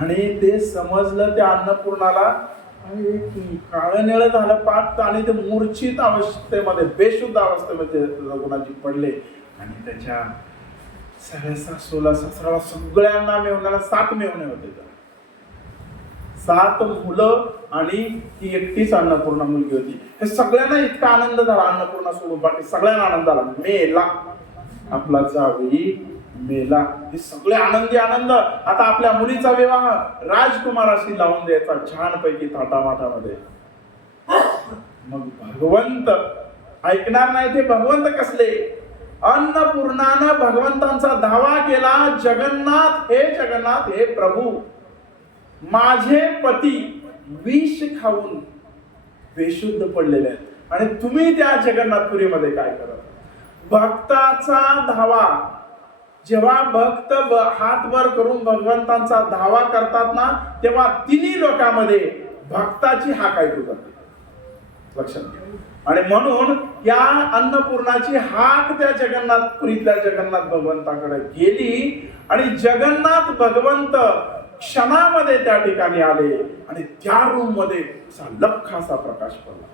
आणि ते समजलं त्या अन्नपूर्णाला, काळं निळं झालं पाठ आणि ते मूर्छित अवस्थेमध्ये, बेशुद्ध अवस्थेमध्ये रघुनाथजी पडले. आणि त्याच्या सगळ्या सासूला सासऱ्याला सगळ्यांना मेवण्याला 7 मेवणे होते, 7 मुलं आणि ती एकटीच अन्नपूर्णा मुलगी होती. हे सगळ्यांना इतका आनंद झाला, अन्नपूर्णा सोडून बाकी सगळ्यांना आनंद झाला. मेला आपला जावई मेला. हे सगळे आनंदी आनंद. आता आपल्या मुलीचा विवाह राजकुमाराशी लावून द्यायचा छानपैकी थाटामाटामध्ये. मग भगवंत ऐकणार नाही ते भगवंत कसले. अन्नपूर्णानं भगवंतांचा धावा केला. जगन्नाथ हे प्रभू, माझे पती विष खाऊन बेशुद्ध पडलेले आहेत आणि तुम्ही त्या जगन्नाथपुरीमध्ये काय करत. भक्ताचा धावा. जेव्हा भक्त हात वर करून भगवंतांचा धावा करतात ना, तेव्हा तिन्ही लोकांमध्ये भक्ताची हाक ऐकू जाते. लक्षात घ्या. आणि म्हणून या अन्नपूर्णाची हाक त्या जगन्नाथपुरीतल्या जगन्नाथ भगवंताकडे गेली आणि जगन्नाथ भगवंत क्षणामध्ये त्या ठिकाणी आले आणि त्या रूम मध्ये लख्खासा प्रकाश पडला.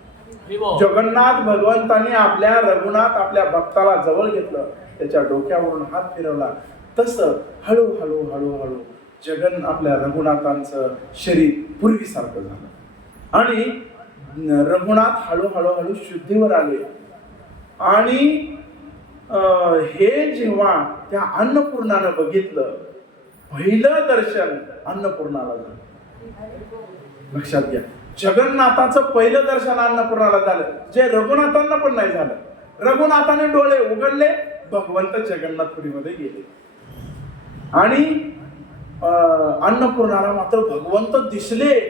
जगन्नाथ भगवंतांनी आपल्या रघुनाथ आपल्या भक्ताला जवळ घेतलं, त्याच्या डोक्यावरून हात फिरवला. तसं हळूहळू हळूहळू आपल्या रघुनाथांचं शरीर पूर्वीसारखं झालं आणि रघुनाथ हळूहळू शुद्धीवर आले. आणि हे जेव्हा त्या अन्नपूर्णानं बघितलं, पहिलं दर्शन अन्नपूर्णाला झालं. लक्षात घ्या, जगन्नाथाचं पहिलं दर्शन अन्नपूर्णाला झालं, जे रघुनाथांना पण नाही झालं. रघुनाथाने डोळे उघडले, भगवंत जगन्नाथपुरीमध्ये गेले आणि अन्नपूर्णाला मात्र भगवंत दिसले.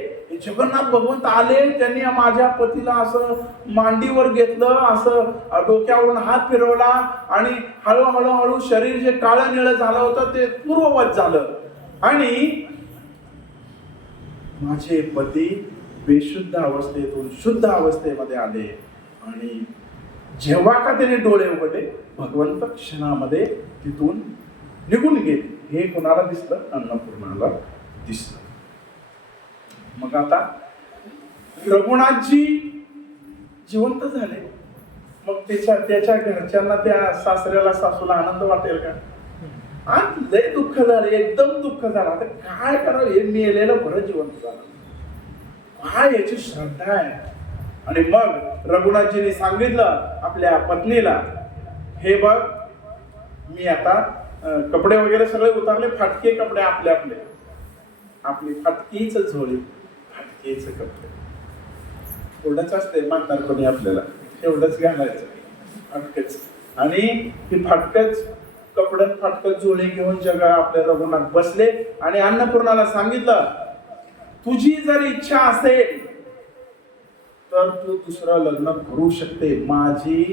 जगन्नाथ भगवंत आले, त्यांनी माझ्या पतीला असं मांडीवर घेतलं, असं डोक्यावरून हात फिरवला आणि हळूहळू शरीर जे काळं निळं झालं होतं ते पूर्ववत झालं आणि माझे पती बेशुद्ध अवस्थेतून शुद्ध अवस्थेमध्ये आले. आणि जेव्हा का त्याने डोळे उघडले, भगवंत क्षणामध्ये तिथून निघून गेले. हे कोणाला दिसलं? अन्नपूर्णाला दिसलं. मग आता रघुनाथजी जिवंत झाले. मग त्याच्या घरच्यांना, त्या सासऱ्याला सासूला आनंद वाटेल का? आज लय दुःख झालं, एकदम दुःख झालं. आता काय करावं, हे मेलेलं बरं जिवंत झालं, काय याची श्रद्धा आहे. आणि मग रघुनाथजींनी सांगितलं आपल्या पत्नीला, हे बघ, मी आता कपडे वगैरे सगळे उतारले, फाटके कपडे आपली फाटकीच झोळी, फाटकेच कपडे. एवढंच असते म्हातारपणी आपल्याला, एवढंच घालायचं, फाटकेच. आणि ती फाटकच कपडे, फाटकच झोळी घेऊन आपल्या रघुनाथ बसले आणि अन्नपूर्णाला सांगितलं, तुझी जर इच्छा असेल तर तू दुसरं लग्न करू शकते. माझी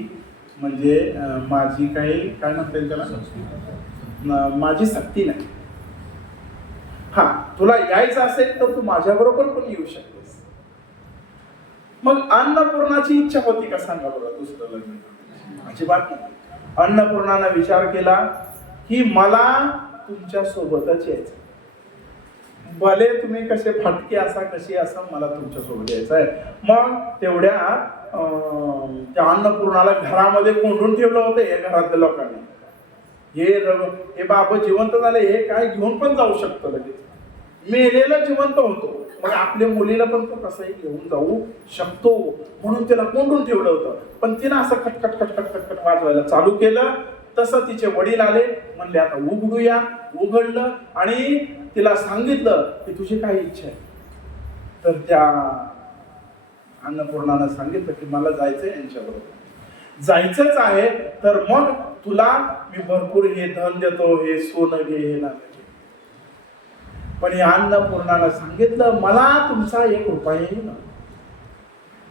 काय म्हणते त्याला, माझी सक्ती नाही. हा, तुला यायचं असेल तर तू माझ्या बरोबर पण येऊ शकतेस. मग अन्नपूर्णाची इच्छा होती का सांगा बरं दुसरं लग्न? अजिबात नाही. अन्नपूर्णाने विचार केला की मला तुमच्या सोबतच यायचं, भले तुम्ही कसे फाटके असा कशी असा, मला तुमच्या सोबत यायचं आहे. मग तेवढ्या त्या अन्नपूर्णाला घरामध्ये कोंडून ठेवलं होतं हे घरातल्या लोकांनी. हे बाबा जिवंत झाले, हे काय घेऊन पण जाऊ शकतो, लगेच मेलेला जिवंत होतो, मग आपल्या मुलीला पण तो कसंही घेऊन जाऊ शकतो, म्हणून त्याला कोंडून ठेवलं होतं. पण तिनं असं खटखट खटखट खटखट वाजवायला चालू केलं. तसं तिचे वडील आले, म्हणले आता उघडूया. उघडलं आणि तिला सांगितलं की तुझी काय इच्छा आहे. तर त्या अन्नपूर्णानं सांगितलं की मला जायचंय यांच्याबरोबर, जायचंच आहे, तर मग तुला मी भरपूर हे धन देतो, हे सोनं घे, हे ना. पण या अन्नपूर्णानं सांगितलं, मला तुमचा 1 रुपयाही नको,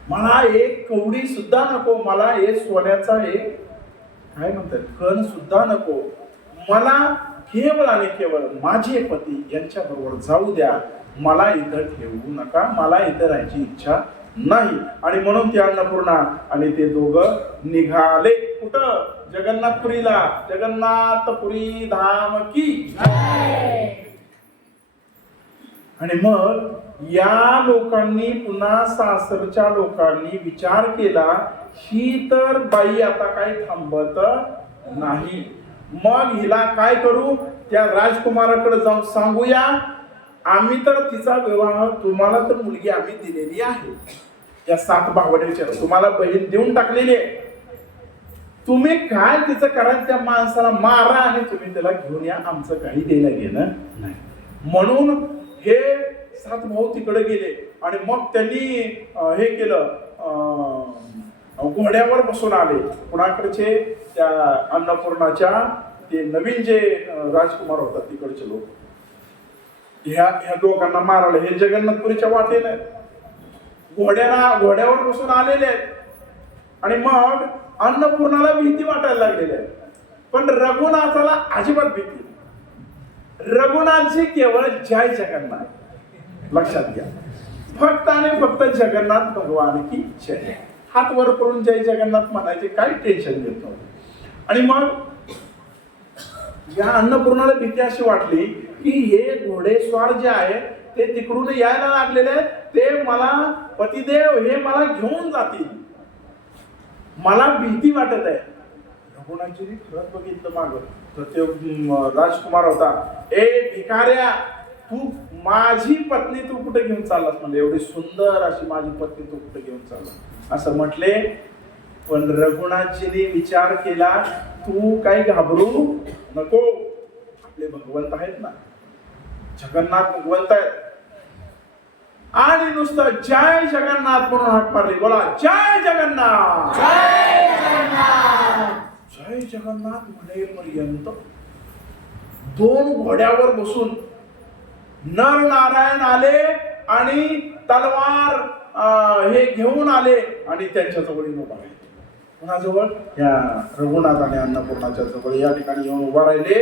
मला 1 कवडी सुद्धा नको, मला हे सोन्याचा एक काय म्हणतात कण सुद्धा नको. मला केवळ आणि केवळ माझे पती यांच्या बरोबर जाऊ द्या, मला इथं ठेवू नका, मला इथं राहायची इच्छा नाही. आणि म्हणून ती अन्नपूर्णा आणि ते दोघं निघाले कुठं? जगन्नाथपुरीला. जगन्नाथपुरी धाम की. आणि मग या लोकांनी, पुन्हा सासरच्या लोकांनी विचार केला, ही तर बाई आता काही थांबत नाही, मग हिला काय करू? त्या राजकुमाराकडे जाऊन सांगूया, आम्ही तर तिचा विवाह, तुम्हाला तर मुलगी आम्ही दिलेली आहे, या 7 भावड्याच्या तुम्हाला बहीण देऊन टाकलेली आहे, तुम्ही काय तिचं करायचं, त्या माणसाला मारा आणि तुम्ही त्याला घेऊन या, आमचं काही देणं घेणं नाही. म्हणून हे 7 भाऊ तिकडे गेले आणि मग त्यांनी हे केलं, घोड्यावर बसून आले. कुणाकडचे? त्या अन्नपूर्णाच्या ते नवीन जे राजकुमार होतात तिकडचे लोक. ह्या दोघांना मारले. हे जगन्नाथपुरीच्या वाटेला घोड्यावर बसून आलेले आहेत. आणि मग अन्नपूर्णाला भीती वाटायला लागलेली आहे, पण रघुनाथाला अजिबात भीती. रघुनाथजी केवळ जय जगन्नाथ, लक्षात घ्या. फक्त आणि फक्त जगन्नाथ भगवान की जय, हात वर करून जय जगन्नाथ म्हणायचे, काही टेन्शन घेत नव्हते. आणि मग या अन्नपूर्णाला भीती अशी वाटली की हे घोडेस्वार जे आहे ते तिकडून यायला लागलेले आहेत, ते मला पतिदेव हे मला घेऊन जातील, मला भीती वाटत आहे. रघुनाथजींनी खरंच बघितलं मागं, तर ते राजकुमार होता. ए भिकाऱ्या, तू माझी पत्नी तू कुठे घेऊन चाललास? म्हणजे एवढी सुंदर अशी माझी पत्नी तू कुठे घेऊन चालला असं म्हटले. पण रघुनाथजींनी विचार केला, तू काही घाबरू नको, आपले भगवंत आहेत ना, जगन्नाथ भगवंत आहेत. आणि नुसतं जय जगन्नाथ म्हणून हाक मारली. बोला जय जगन्नाथ, जय जगन्नाथ, जय जगन्नाथ म्हणेपर्यंत 2 घोड्यावर बसून नर नारायण आले आणि तलवार हे घेऊन आले आणि त्यांच्या जवळ उभा राहिले. कुणाजवळ? या रघुनाथ आणि अन्नपूर्णाच्या जवळ या ठिकाणी येऊन उभा राहिले.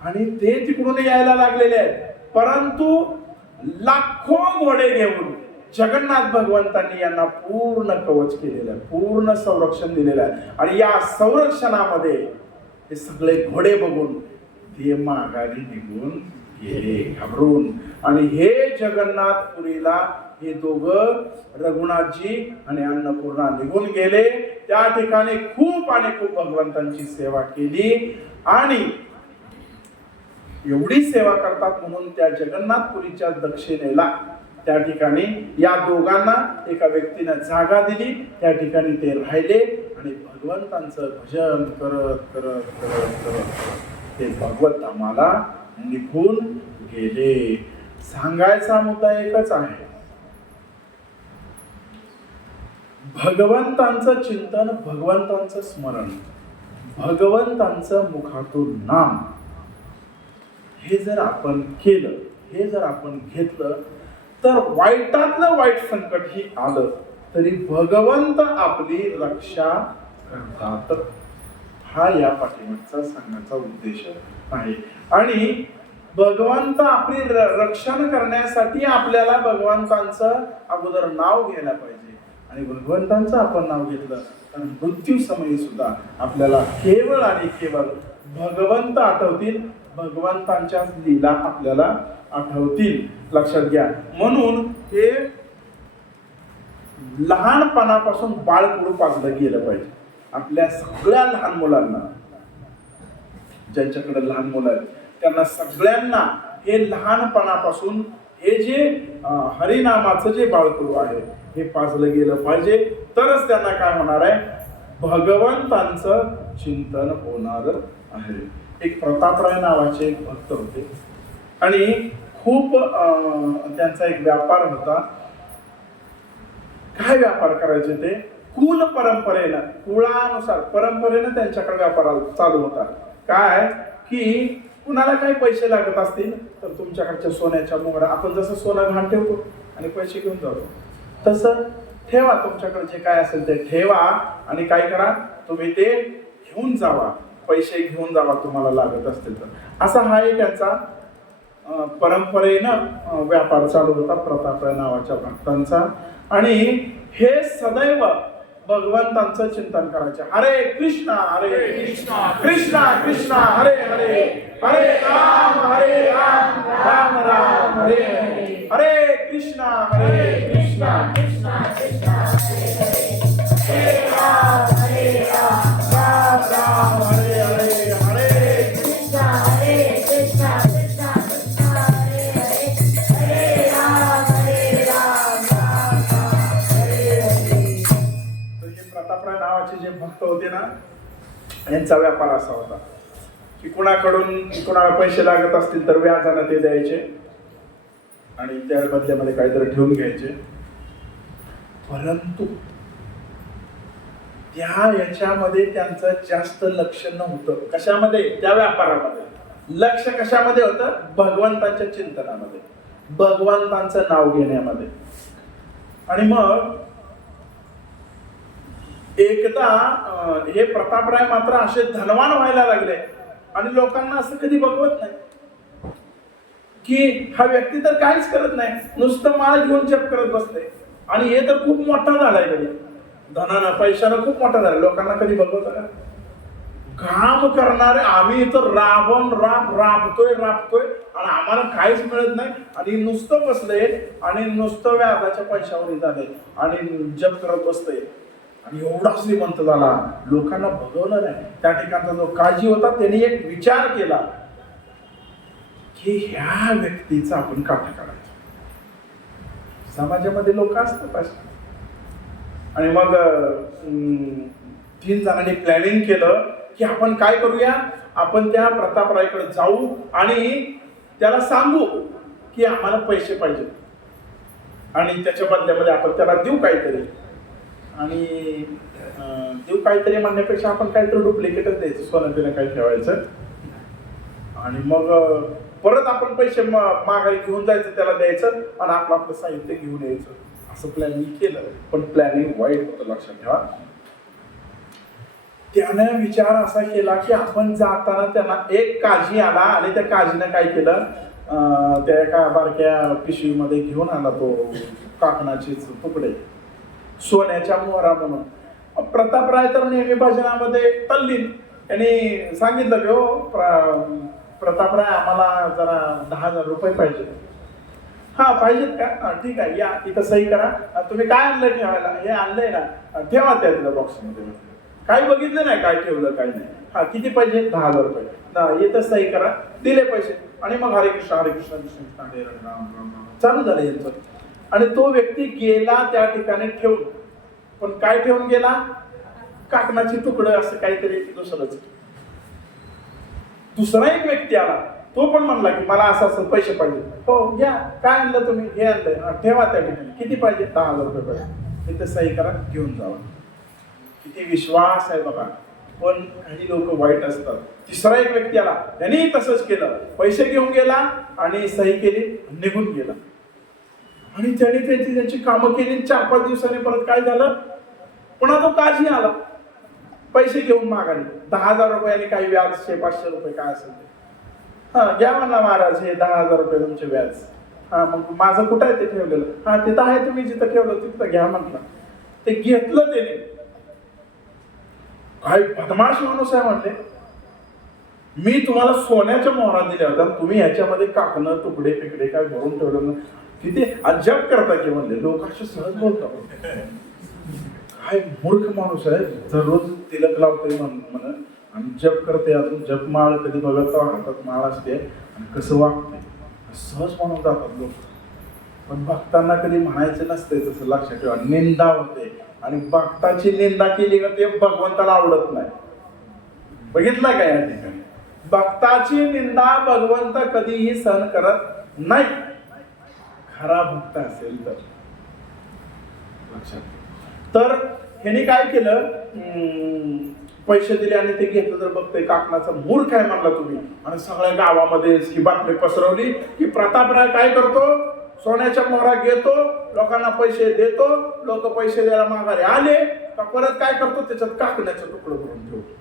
आणि ते तिकडून यायला लागलेले आहेत, परंतु लाखो घोडे घेऊन जगन्नाथ भगवंतांनी यांना पूर्ण कवच केलेलं आहे, पूर्ण संरक्षण दिलेलं आहे. आणि या संरक्षणामध्ये हे सगळे घोडे बघून ते माघारी निघून गेले घाबरून. आणि हे जगन्नाथपुरीला हे दोघं रघुनाथजी आणि अन्नपूर्णा निघून गेले. त्या ठिकाणी खूप आणि खूप भगवंतांची सेवा केली. आणि एवढी सेवा करतात म्हणून त्या जगन्नाथपुरीच्या दक्षिणेला त्या ठिकाणी या दोघांना एका व्यक्तीने जागा दिली. त्या ठिकाणी ते राहिले आणि भगवंतांचं भजन करत करत करत करत ते भगवंत आम्हाला निघून गेले. सांगायचा मुद्दा एकच आहे, भगवंतांचं चिंतन, भगवंतांचं स्मरण, भगवंतांचं मुखातून नाम, हे जर आपण केलं, हे जर आपण घेतलं, तर वाईटातलं वाईट संकट ही आलं तरी भगवंत आपली रक्षा करतात. हा या पाठीमागचा सांगण्याचा उद्देश आहे. आणि भगवंत आपली रक्षण करण्यासाठी आपल्याला भगवंतांचं अगोदर नाव घ्यायला पाहिजे. आणि भगवंतांचं आपण नाव घेतलं तर मृत्यू समयी सुद्धा आपल्याला केवळ आणि केवळ भगवंत आठवतील, भगवंतांच्या लीला आपल्याला आठवतील. लक्षात घ्या. म्हणून हे लहानपणापासून बाळकडू पाजलं गेलं पाहिजे. आपल्या सगळ्या लहान मुलांना, ज्यांच्याकडे लहान मुलं आहेत त्यांना सगळ्यांना हे लहानपणापासून हे जे हरिनामाचं जे बाळकडू आहे हे पाजलं गेलं पाहिजे. तरच त्यांना काय होणार आहे, भगवंतांचं चिंतन होणार आहे. एक प्रतापराय नावाचे एक भक्त होते आणि खूप त्यांचा एक व्यापार होता. काय व्यापार करायचे ते? कुल परंपरेनं, कुळानुसार परंपरेनं त्यांच्याकडे व्यापार चालू होता. काय की कुणाला काही पैसे लागत असतील तर तुमच्याकडच्या सोन्याच्या मुंगळ्या, आपण जसं सोनं घाण ठेवतो आणि पैसे घेऊन जातो, तसं ठेवा, तुमच्याकडे जे काय असेल ते ठेवा आणि काय करा, तुम्ही ते घेऊन जावा, पैसे घेऊन जावा तुम्हाला लागत असतील तर. असा हा एक त्यांचा परंपरेनं व्यापार चालू होता प्रतापराय नावाच्या भक्तांचा. आणि हे सदैव भगवंतांचं चिंतन करायचे. हरे कृष्णा कृष्णा कृष्णा हरे हरे, हरे राम राम राम हरे हरे, हरे कृष्णा कृष्णा कृष्णा हरे हरे, हरे राम राम राम हरे हरे, हरे कृष्णा कृष्णा कृष्णा हरे हरे, हरे राम राम राम हरे हरे. प्रतापराय नावाचे जे भक्त होते ना यांचा व्यापार असा होता की कुणाला पैसे लागत असतील तर व्याजानं ते द्यायचे आणि त्या बदल्यामध्ये काहीतरी ठेवून घ्यायचे. परंतु त्या याच्यामध्ये त्यांचं जास्त लक्ष नव्हतं. कशामध्ये? त्या व्यापारामध्ये. लक्ष कशामध्ये होतं? भगवंताच्या चिंतनामध्ये, भगवंतांचं नाव घेण्यामध्ये. आणि मग एकदा हे प्रतापराय मात्र असे धनवान व्हायला लागले आणि लोकांना असं कधी बघवत नाही की हा व्यक्ती तर काहीच करत नाही, नुसतं माळ घेऊन जप करत बसते आणि हे तर खूप मोठा झालाय, कधी धनानं पैशानं खूप मोठा झाला. लोकांना कधी बघवत का? काम करणारे आम्ही इथं राबतोय आणि आम्हाला काहीच मिळत नाही आणि नुसतं बसलंय आणि नुसतं व्याजाच्या पैशावर झालंय आणि जप करत बसतंय आणि एवढा श्रीमंत झाला, लोकांना बघवलं नाही. त्या ठिकाणचा जो काजी होता त्यांनी एक विचार केला की ह्या व्यक्तीचा आपण काटा काढायचा. समाजामध्ये लोक असतात असे. आणि मग 3 जणांनी प्लॅनिंग केलं की आपण काय करूया, आपण त्या प्रतापरायकडे जाऊ आणि त्याला सांगू की आम्हाला पैसे पाहिजे आणि त्याच्या बदल्यामध्ये आपण त्याला देऊ काहीतरी. आणि देऊ काहीतरी म्हणण्यापेक्षा आपण काहीतरी डुप्लिकेटच द्यायचं, सोनं बिनं काही ठेवायचं आणि मग परत आपण पैसे माघारी घेऊन जायचं, त्याला द्यायचं आणि आपलं साहित्य घेऊन यायचं. असं प्लॅनिंग केलं. पण प्लॅनिंग वाईट होतं, लक्षात ठेवा. त्यानं विचार असा केला की आपण जाताना त्यांना एक काजी आला आणि त्या काजीनं काय केलं, त्या एका बारक्या पिशवीमध्ये घेऊन आला तो काकणाचे तुकडे, सोन्याच्या मोहरा म्हणून. प्रतापराय तर नेहमी भजनामध्ये तल्लीन. यांनी सांगितलं की हो प्रतापराय आम्हाला जरा 10,000 रुपये पाहिजे. हा पाहिजेत का? ठीक आहे, या इथं सही करा. तुम्ही काय आणलंय ठेवायला? हे आणलंय ना, ठेवा त्या बॉक्समध्ये. काही बघितलं नाही काय ठेवलं काय नाही. हा किती पाहिजे? 10,000 रुपये. इथं सही करा. दिले पैसे आणि मग हरे कृष्ण हरे कृष्ण कृष्ण हरे राम राम राम चालू झालं यांचं. आणि तो व्यक्ती गेला त्या ठिकाणी ठेवून. पण काय ठेवून गेला? काकणाची तुकडं, असं काहीतरी दुसरंच. दुसरा एक व्यक्ती आला, तो पण म्हणला की मला असं पैसे पाहिजे. हो घ्या, काय आणलं तुम्ही? हे आणलंय, ठेवा त्या ठिकाणी. किती पाहिजे? 10,000 रुपये पाहिजे. इथे सही करा, घेऊन जावा. किती विश्वास आहे बघा. पण काही लोक वाईट असतात. तिसरा एक व्यक्ती आला, त्यांनी तसंच केलं. पैसे घेऊन गेला आणि सही केली, निघून गेला. आणि त्याने त्यांची कामं केली. 4-5 दिवसांनी परत काय झालं, पुन्हा तो काजी आला पैसे घेऊन मागाने. 10,000 रुपये काही व्याज, 500 रुपये काय असेल ते. हा घ्या म्हणला महाराज, हे 10,000 रुपये तुमचे व्याज. हा मग माझं कुठं आहे ते ठेवलेलं? हा तिथं आहे, तुम्ही जिथं ठेवलं तिथं घ्या म्हटलं. ते घेतलं त्याने. काय बदमाश माणूस आहे म्हणले, मी तुम्हाला सोन्याच्या मोहरा दिल्या होत्या, तुम्ही ह्याच्यामध्ये काकणं तुकडे पिकडे काय भरून ठेवलं. किती अजब करता की म्हणले. लोक असे सहज बोलतात. काय मूर्ख माणूस आहे, दररोज तिलक लावते म्हणून आणि जप करते, अजून जपमाळ कधी बघत हातात माळ असते आणि कसं वागते, सहज म्हणून जातात लोक. पण भक्तांना कधी म्हणायचं नसते तसं, लक्षात ठेवा. निंदा होते आणि भक्ताची निंदा केली का ते भगवंताला आवडत नाही. बघितलं काय या ठिकाणी? भक्ताची निंदा भगवंत कधीही सहन करत नाही, खरा भक्त असेल तर. लक्षात. तर ह्याने काय केलं, पैसे दिले आणि ते घेतलं. तर बघतोय काकणाचा मूर्ख आहे म्हणला तुम्ही. आणि सगळ्या गावामध्ये ही बातमी पसरवली की प्रतापराय काय करतो, सोन्याच्या मोहरा घेतो, लोकांना पैसे देतो, लोक पैसे द्यायला माघारी आले का परत काय करतो, त्याच्यात काकण्याचं तुकडं भरून ठेवतो.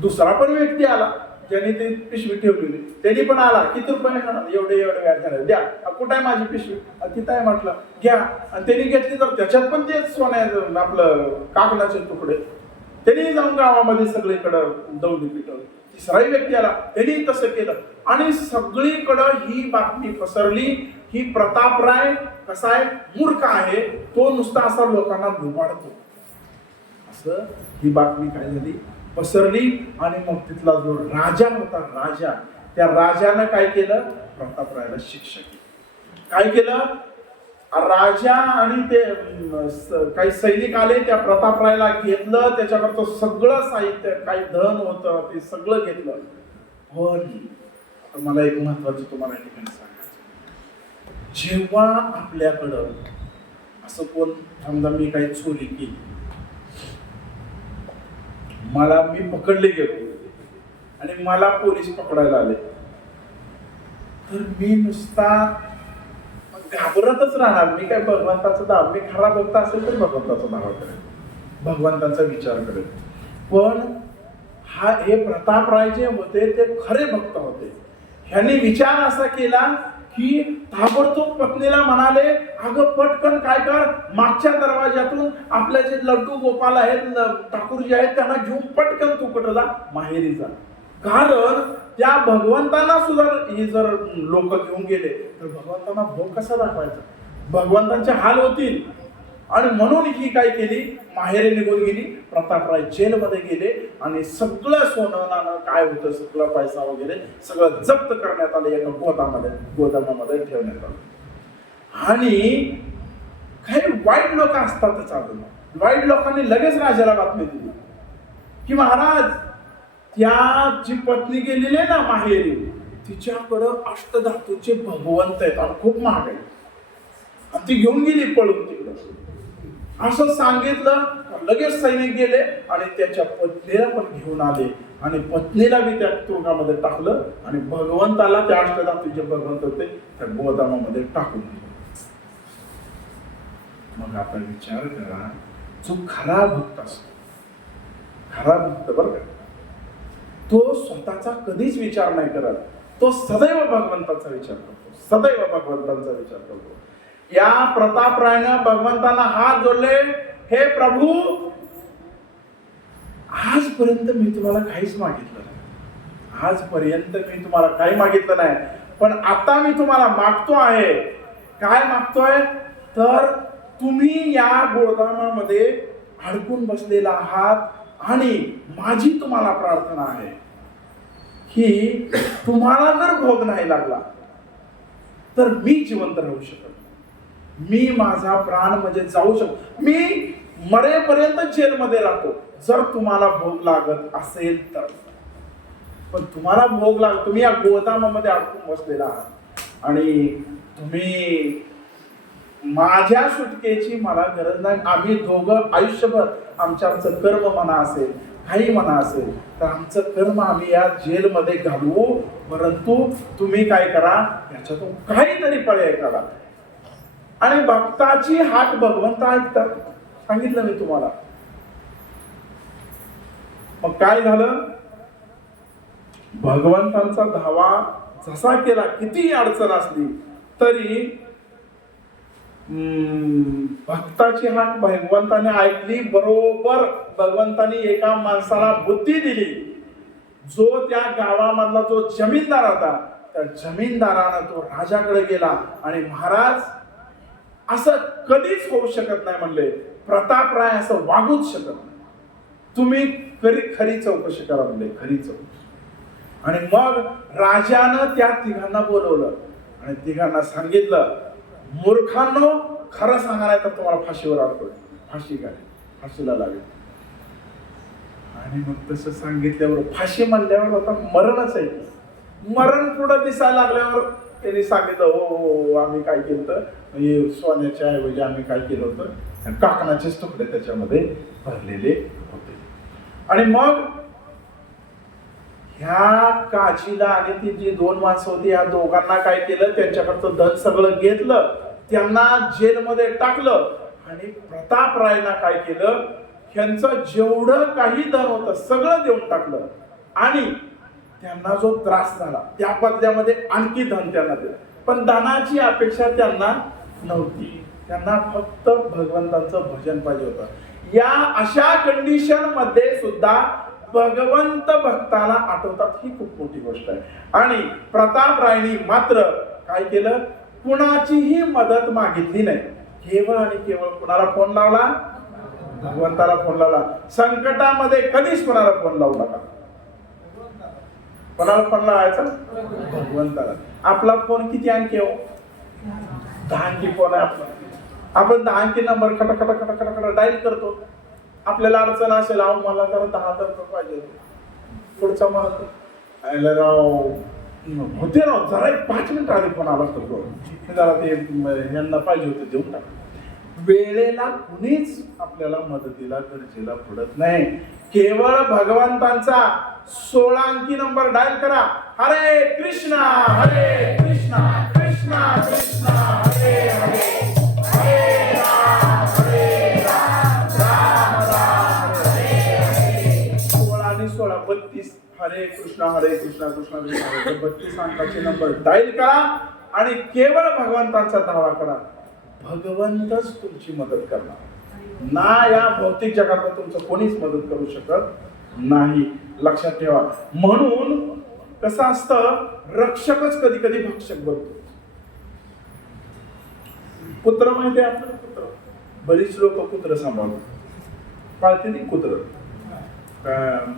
दुसरा पण व्यक्ती आला ज्याने ती पिशवी ठेवलेली, त्यांनी पण आला. किती रुपये? एवढे व्याज झालं, द्या. कुठं आहे माझी पिशवी? तिथं आहे म्हटलं, घ्या. आणि त्यांनी घेतली तर त्याच्यात पण ते सोन्या आपलं काकणाचे तुकडे. त्यांनी जाऊन गावामध्ये सगळीकडं दौडी पिटवली. तिसराही व्यक्ती आला, त्यांनी तसं केलं आणि सगळीकडं ही बातमी पसरली. ही प्रतापराय कसा आहे, मूर्ख आहे, तो नुसता असा लोकांना लुबाडतो. असं ही बातमी काय झाली, पसरली. आणि मग तिथला जो राजा होता, त्या राजानं काय केलं, प्रतापरायला शिक्षा केली. काय केलं, राजा आणि ते काही सैनिक आले, त्या प्रतापरायला घेतलं, त्याच्याकडचं सगळं साहित्य, काही धन होतं ते सगळं घेतलं. पण मला एक महत्वाचं तुम्हाला ठिकाणी सांगायचं, जेव्हा आपल्याकडं असं कोण समजा मी काही चोरी केली, मी पकडले गेलो आणि मला पोलीस पकडायला आले, तर मी नुसता घाबरतच राहणार. मी काय भगवंताचं नाव, मी खरा भक्त असेल तर भगवंताचं नाव करेल, भगवंताचा विचार करेल. पण हे प्रतापराय जे होते ते खरे भक्त होते. ह्यांनी विचार असा केला की ताबडतोब पत्नीला म्हणाले, अगं पटकन काय कर, मागच्या दरवाज्यातून आपले जे लड्डू गोपाल आहेत, ठाकूर जे आहेत, त्यांना घेऊन पटकन तू कुठं जा, माहेरी जा. कारण त्या भगवंतांना सुद्धा हे जर लोक घेऊन गेले तर भगवंतांना भोग कसा दाखवायचा, भगवंतांचे हाल होतील. आणि म्हणून ही काय केली, माहेरी निघून गेली. प्रतापराय जेलमध्ये गेले आणि सगळं सोनं नाणं काय होतं, सगळं पैसा वगैरे सगळं जप्त करण्यात आलं, एका गोदामामध्ये ठेवण्यात आलं. आणि काही वाईट लोक असतातच अजून, वाईट लोकांनी लगेच राजाला बातमी दिली की महाराज, त्या जी पत्नी गेलेली आहे ना माहेरी, तिच्याकडं अष्टधातूचे भगवंत आहेत आणि खूप महाग आहे, आणि ती घेऊन गेली पळून तिकडं. असं सांगितलं, लगेच सैनिक गेले आणि त्याच्या पत्नीला पण घेऊन आले आणि पत्नीला बी त्या तुरुंगामध्ये टाकलं आणि भगवंताला, त्या अष्टधातूचे भगवंत होते, त्या गोदामामध्ये टाकून दिले. मग आपण विचार करा, जो खरा भक्त असतो, खरा भक्त बरं का, तो स्वतःचा कधीच विचार नाही करत, तो सदैव भगवंताचा विचार करतो, सदैव भगवंताचा विचार करतो. या प्रतापरायनं भगवंतांना हात जोडले, हे प्रभू, आजपर्यंत मी तुम्हाला काहीच मागितलं नाही, आजपर्यंत मी तुम्हाला काही मागितलं नाही, पण आता मी तुम्हाला मागतो आहे. काय मागतोय तर, तुम्ही या गोदामामध्ये अडकून बसलेला आहात आणि माझी तुम्हाला प्रार्थना आहे की तुम्हाला जर भोग नाही लागला तर मी जिवंत राहू शकत, मी माझा प्राण म्हणजे जाऊ शकतो, मी मरेपर्यंत जेलमध्ये राहतो जर तुम्हाला भोग लागत असेल तर. पण तुम्हाला भोग लागतो, तुम्ही या गोदामामध्ये अडकून बसलेला आहात आणि तुम्ही, माझ्या सुटकेची मला गरज नाही. आम्ही दोघं आयुष्यभर आमचं कर्म म्हणा असेल, काही म्हणा असेल, तर आमचं कर्म आम्ही या जेलमध्ये घालवू, परंतु तुम्ही काय करा, याच्यातून काहीतरी पर्याय काढा. आणि भक्ताची हाक भगवंत ऐकतात, सांगितलं मी तुम्हाला. मग काय झालं, भगवंतांचा धावा जसा केला, किती अडचण असली तरी भक्ताची हाक भगवंताने ऐकली. बरोबर भगवंतानी एका माणसाला बुद्धी दिली, जो त्या गावामधला जो जमीनदार होता, त्या जमीनदारानं तो राजाकडे गेला आणि महाराज, असं कधीच होऊ शकत नाही म्हणले, प्रतापराय असं वागूच शकत नाही, तुम्ही खरी चौकशी करा म्हणले, खरी चौकशी. आणि मग राजानं त्या तिघांना बोलवलं आणि तिघांना सांगितलं, मूर्खांनो, खरं सांगा नाही तर तुम्हाला फाशीवर अडकवलं, फाशी काय, फाशीला लागेल. आणि मग तसं सांगितल्यावर, फाशी म्हणल्यावर आता मरणच आहे, मरण पुढं दिसायला लागल्यावर त्यांनी सांगितलं, हो आम्ही काय केलं, सोन्याच्या ऐवजी आम्ही काय केलं होतं, काकणाचेच तुकडे त्याच्यामध्ये भरलेले होते. आणि मग ह्या काजीला आणि ती जी दोन माणसं होती, या दोघांना काय केलं, त्यांच्याकडचं धन सगळं घेतलं, त्यांना जेलमध्ये टाकलं आणि प्रतापरायना काय केलं, ह्यांचं जेवढं काही धन होतं सगळं देऊन टाकलं आणि त्यांना जो त्रास झाला त्या बदल्यामध्ये आणखी धन त्यांना दिलं. पण धनाची अपेक्षा त्यांना नव्हती, त्यांना फक्त भगवंतांचं भजन पाहिजे होतं. या अशा कंडिशन मध्ये सुद्धा भगवंत भक्ताला आठवतात, ही खूप मोठी गोष्ट आहे. आणि प्रतापरायनी मात्र काय केलं, कुणाचीही मदत मागितली नाही, केवळ आणि केवळ कुणाला फोन लावला, भगवंताला फोन लावला. संकटामध्ये कधीच कुणाला फोन लावू नका, कोणाला फोन लावायचा, भगवंताला. आपला फोन किती आणखी, 10 फोन आहे आपला, आपण 10 अंकी नंबर खटा डायल करतो. आपल्याला अडचण असेल, अहो मला जरा 10,000 रुपये पाहिजे, पुढचा म्हणतो राव होते राव, जरा एक 5 मिनिट आधी फोन आला असतो, जरा ते यांना पाहिजे होते, देऊन टाक. वेळेला कुणीच आपल्याला मदतीला गरजेला पडत नाही. केवळ भगवंतांचा 16 अंकी नंबर डायल करा. हरे कृष्णा हरे कृष्णा कृष्णा कृष्णा हरे हरे, हरे राम राम राम हरे हरे. 16 आणि 16 32. हरे कृष्णा कृष्णा कृष्णा हरे, 32 अंकाचे नंबर डायल करा आणि केवळ भगवंतांचा धावा करा. भगवंतच तुमची मदत करणार ना. या भौतिक जगात तुमचं कोणीच मदत करू शकत नाही, लक्षात ठेवा. म्हणून कसं असतं, रक्षकच कधी कधी भक्षक बनतो. कुत्र माहिती आहे आपल्याला, कुत्र बरीच लोक कुत्र सांभाळतात, पाळते ती कुत्र.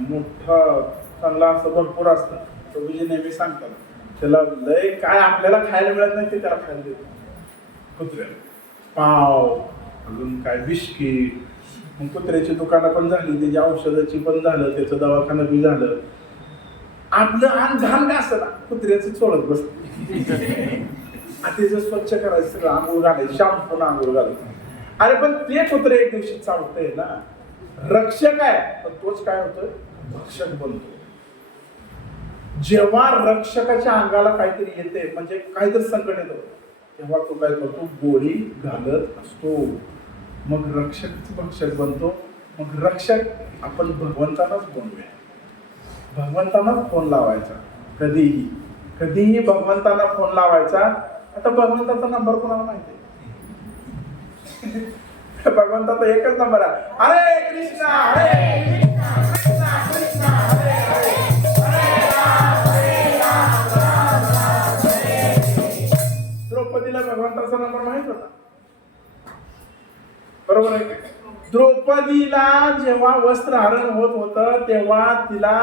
मोठा चांगला असतं, भरपूर असतं, प्रभूजी नेहमी सांगतात त्याला लय काय आपल्याला खायला मिळत नाही ते त्याला खायला देतो. कुत्र्याला पाव, अजून काय बिस्किट. मग कुत्र्याची दुकानं पण झाली, त्याची औषधाची पण झालं, त्याचं दवाखाना बी झालं. आपलं आण घाण काय असतं ना, कुत्र्याचं चोळत बसतं. त्याचं स्वच्छ करायचं, सगळं आंघोळ घालायचं, शॅम्पून आंघोळ घालायचं. अरे पण ते कुत्रे एक दिवशी चावतंय ना. रक्षक आहे पण तोच काय होतोय, भक्षक बनतो. जेव्हा रक्षकाच्या अंगाला काहीतरी येते, म्हणजे काहीतरी संकट येतं, तेव्हा तो काय करतो, गोळी घालत असतो. मग रक्षक भक्षक बनतो. मग रक्षक आपण भगवंतानाच बनवूया. भगवंतानाच फोन लावायचा, कधीही कधीही भगवंतांना फोन लावायचा. आता भगवंताचा नंबर कोणाला माहिती आहे? भगवंताचा एकच नंबर आहे, हरे कृष्णा हरे कृष्णा कृष्णा हरे हरे, हरे राम राम हरे. द्रौपदीला भगवंताचा नंबर माहित होता, बरोबर आहे. द्रौपदीला जेव्हा वस्त्रहरण होत होतं तेव्हा तिला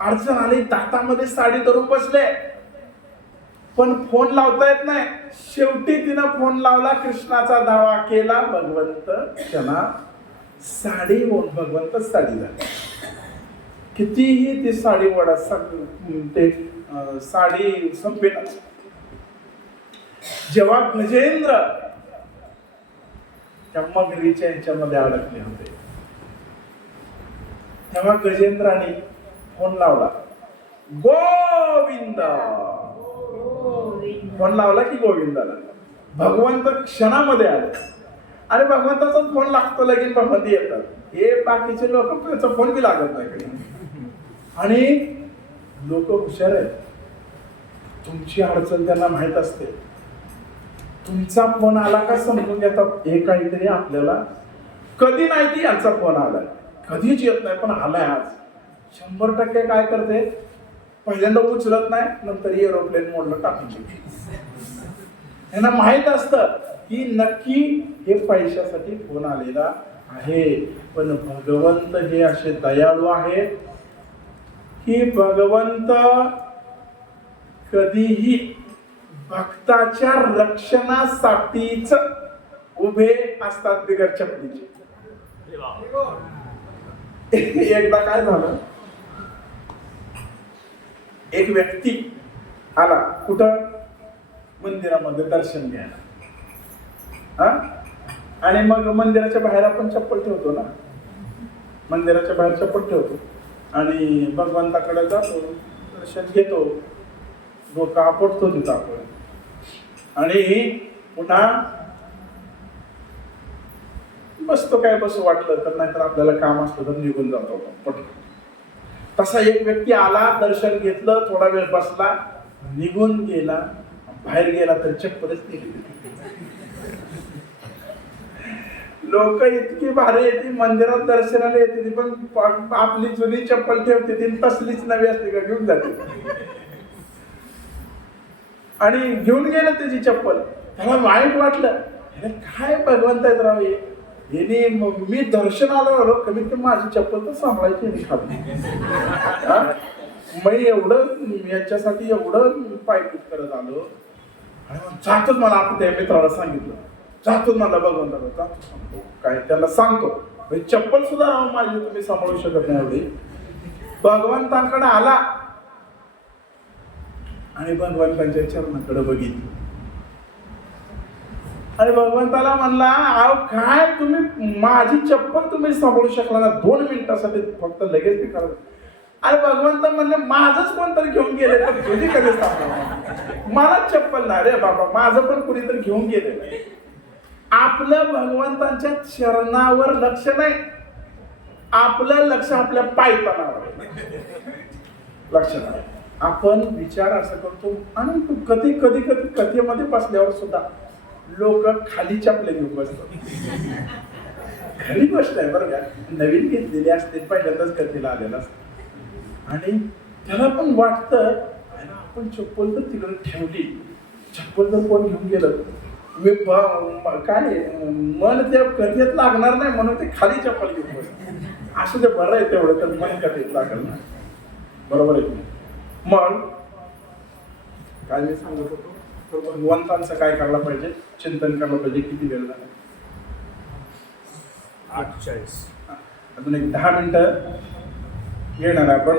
अडचण आली, दातामध्ये साडी धरून बसले, पण फोन लावता येत नाही. शेवटी तिनं फोन लावला, कृष्णाचा धावा केला, भगवंत क्षणात साडी होऊन भगवंत साडी झाली. कितीही ती साडी वडा ते साडी संपेना. जेव्हा गजेंद्र त्या मगरीच्या ह्याच्यामध्ये अडकले होते, तेव्हा गजेंद्राने फोन लावला, गोविंद. फोन लावला की गोविंदाला. भगवंत क्षणामध्ये आले. आणि भगवंताचा फोन लागतो, लगेच भगवंत येतात. हे बाकीचे लोक त्याचा फोन बी लागत नाही. आणि लोक हुशार आहेत, तुमची अडचण त्यांना माहित असते. तुमचा फोन आला का समजून घेतात, हे काहीतरी आपल्याला कधी नाही की यांचा फोन आलाय, कधीच येत नाही, पण आलाय आज. 100% काय करते, पहिल्यांदा उचलत नाही, नंतर एरोप्लेन मोडला टाकून देते. यांना माहित असतं की नक्की हे पैशासाठी फोन आलेला आहे. पण भगवंत हे असे दयाळू आहेत की भगवंत कधीही भक्ताच्या रक्षणासाठीच उभे असतात, बिगर चपलीचे. एकदा काय झालं, एक व्यक्ती आला कुठं, मंदिरामध्ये दर्शन घ्यायला. आणि मग मंदिराच्या बाहेर आपण चप्पल ठेवतो ना, मंदिराच्या बाहेर चप्पल ठेवतो आणि भगवंताकडे जातो, दर्शन घेतो, डोकं आपटतो तिथं आपण. आणि पुन्हा बसतो, काय बसू वाटलं तर, नाहीतर आपल्याला काम असलं तर निघून जातो पटकन. तसा एक व्यक्ती आला, दर्शन घेतलं, थोडा वेळ बसला, निघून गेला. बाहेर गेला तर चप्पलच निघली. लोक इतकी भारी येते, मंदिरात दर्शनाला येते, पण आपली जुनी चप्पल ठेवते ती, तसलीच नवी असते का घेऊन जाते. आणि घेऊन गेलं त्याची चप्पल. त्याला वाईट वाटलं, काय भगवंत आहेत राव हे. मी दर्शनाला कमीत कमी माझी चप्पल तर सांभाळायची खाली. मी एवढं याच्यासाठी एवढं पायपीट करत आलो. आणि जातच मला आपण त्या मित्राला सांगितलं, जातो मला भगवंताला, जातो सांगतो काय त्याला सांगतो, चप्पल सुद्धा राहून माझी तुम्ही सांभाळू शकत नाही एवढी. भगवंतांकडे आला आणि भगवंतांच्या चरणाकडे बघितलं आणि भगवंताला म्हणला, अहो काय तुम्ही माझी चप्पल तुम्ही सांभाळू शकला ना 2 मिनिटासाठी, फक्त लगेच ते करा. अरे भगवंत म्हणले, माझंच कोणतरी घेऊन गेले तर तुझी कधी सांभाळ, मला चप्पल नाही रे बाबा, माझं पण कुणीतरी घेऊन गेले. आपलं भगवंतांच्या चरणावर लक्ष नाही, आपलं लक्ष आपल्या पायतानावर लक्ष नाही. आपण विचार असं करतो आणि कधी कधी कधी कथेमध्ये बसल्यावर सुद्धा लोक खाली चपले घेऊन बसतात. खरी गोष्ट आहे बरं का, नवीन घेतलेली असते, पहिल्यांदाच कथेला आलेला असत आणि त्याला पण वाटतं आपण चप्पल तर तिकडे ठेवली, चप्पल तर कोण घेऊन गेलं, मी काय मन त्या कथेत लागणार नाही म्हणून ते खाली चप्पल घेऊन बसत. असं ते बरं आहे तेवढं तर मन कथेत लागल ना, बरोबर आहे. मग काय मी सांगत होतो, तर भगवंतांचं काय करायला पाहिजे, चिंतन करायला पाहिजे. किती वेळ झाला? 8:40. अजून एक 10 मिनिटं घेणार आपण.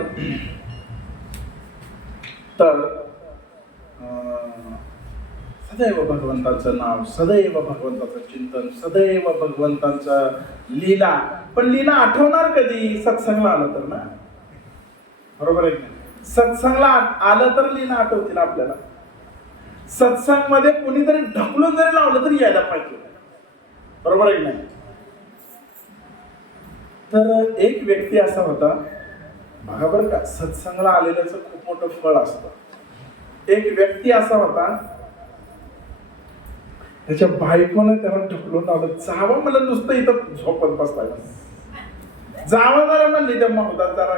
तर सदैव भगवंताचं नाव, सदैव भगवंताचं चिंतन, सदैव भगवंताचं लीला. पण लीला आठवणार कधी? सत्संगला आलं तर ना, बरोबर आहे. सत्संगला आलं तर लीला आठवतील आपल्याला. सत्संग मध्ये कोणीतरी ढकलून जरी लावलं तरी यायला पाहिजे, बरोबर आहे नाही. तर एक व्यक्ती असा होता बघा बरं का, सत्संगला आलेल्याचं खूप मोठं फळ असतं. एक व्यक्ती असा होता, त्याच्या बायकोनं त्याला ढकलून लावलं, जावं मला नुसतं इथं झोपत बसलाय, जावं जरा म्हणले त्या महोदयात जरा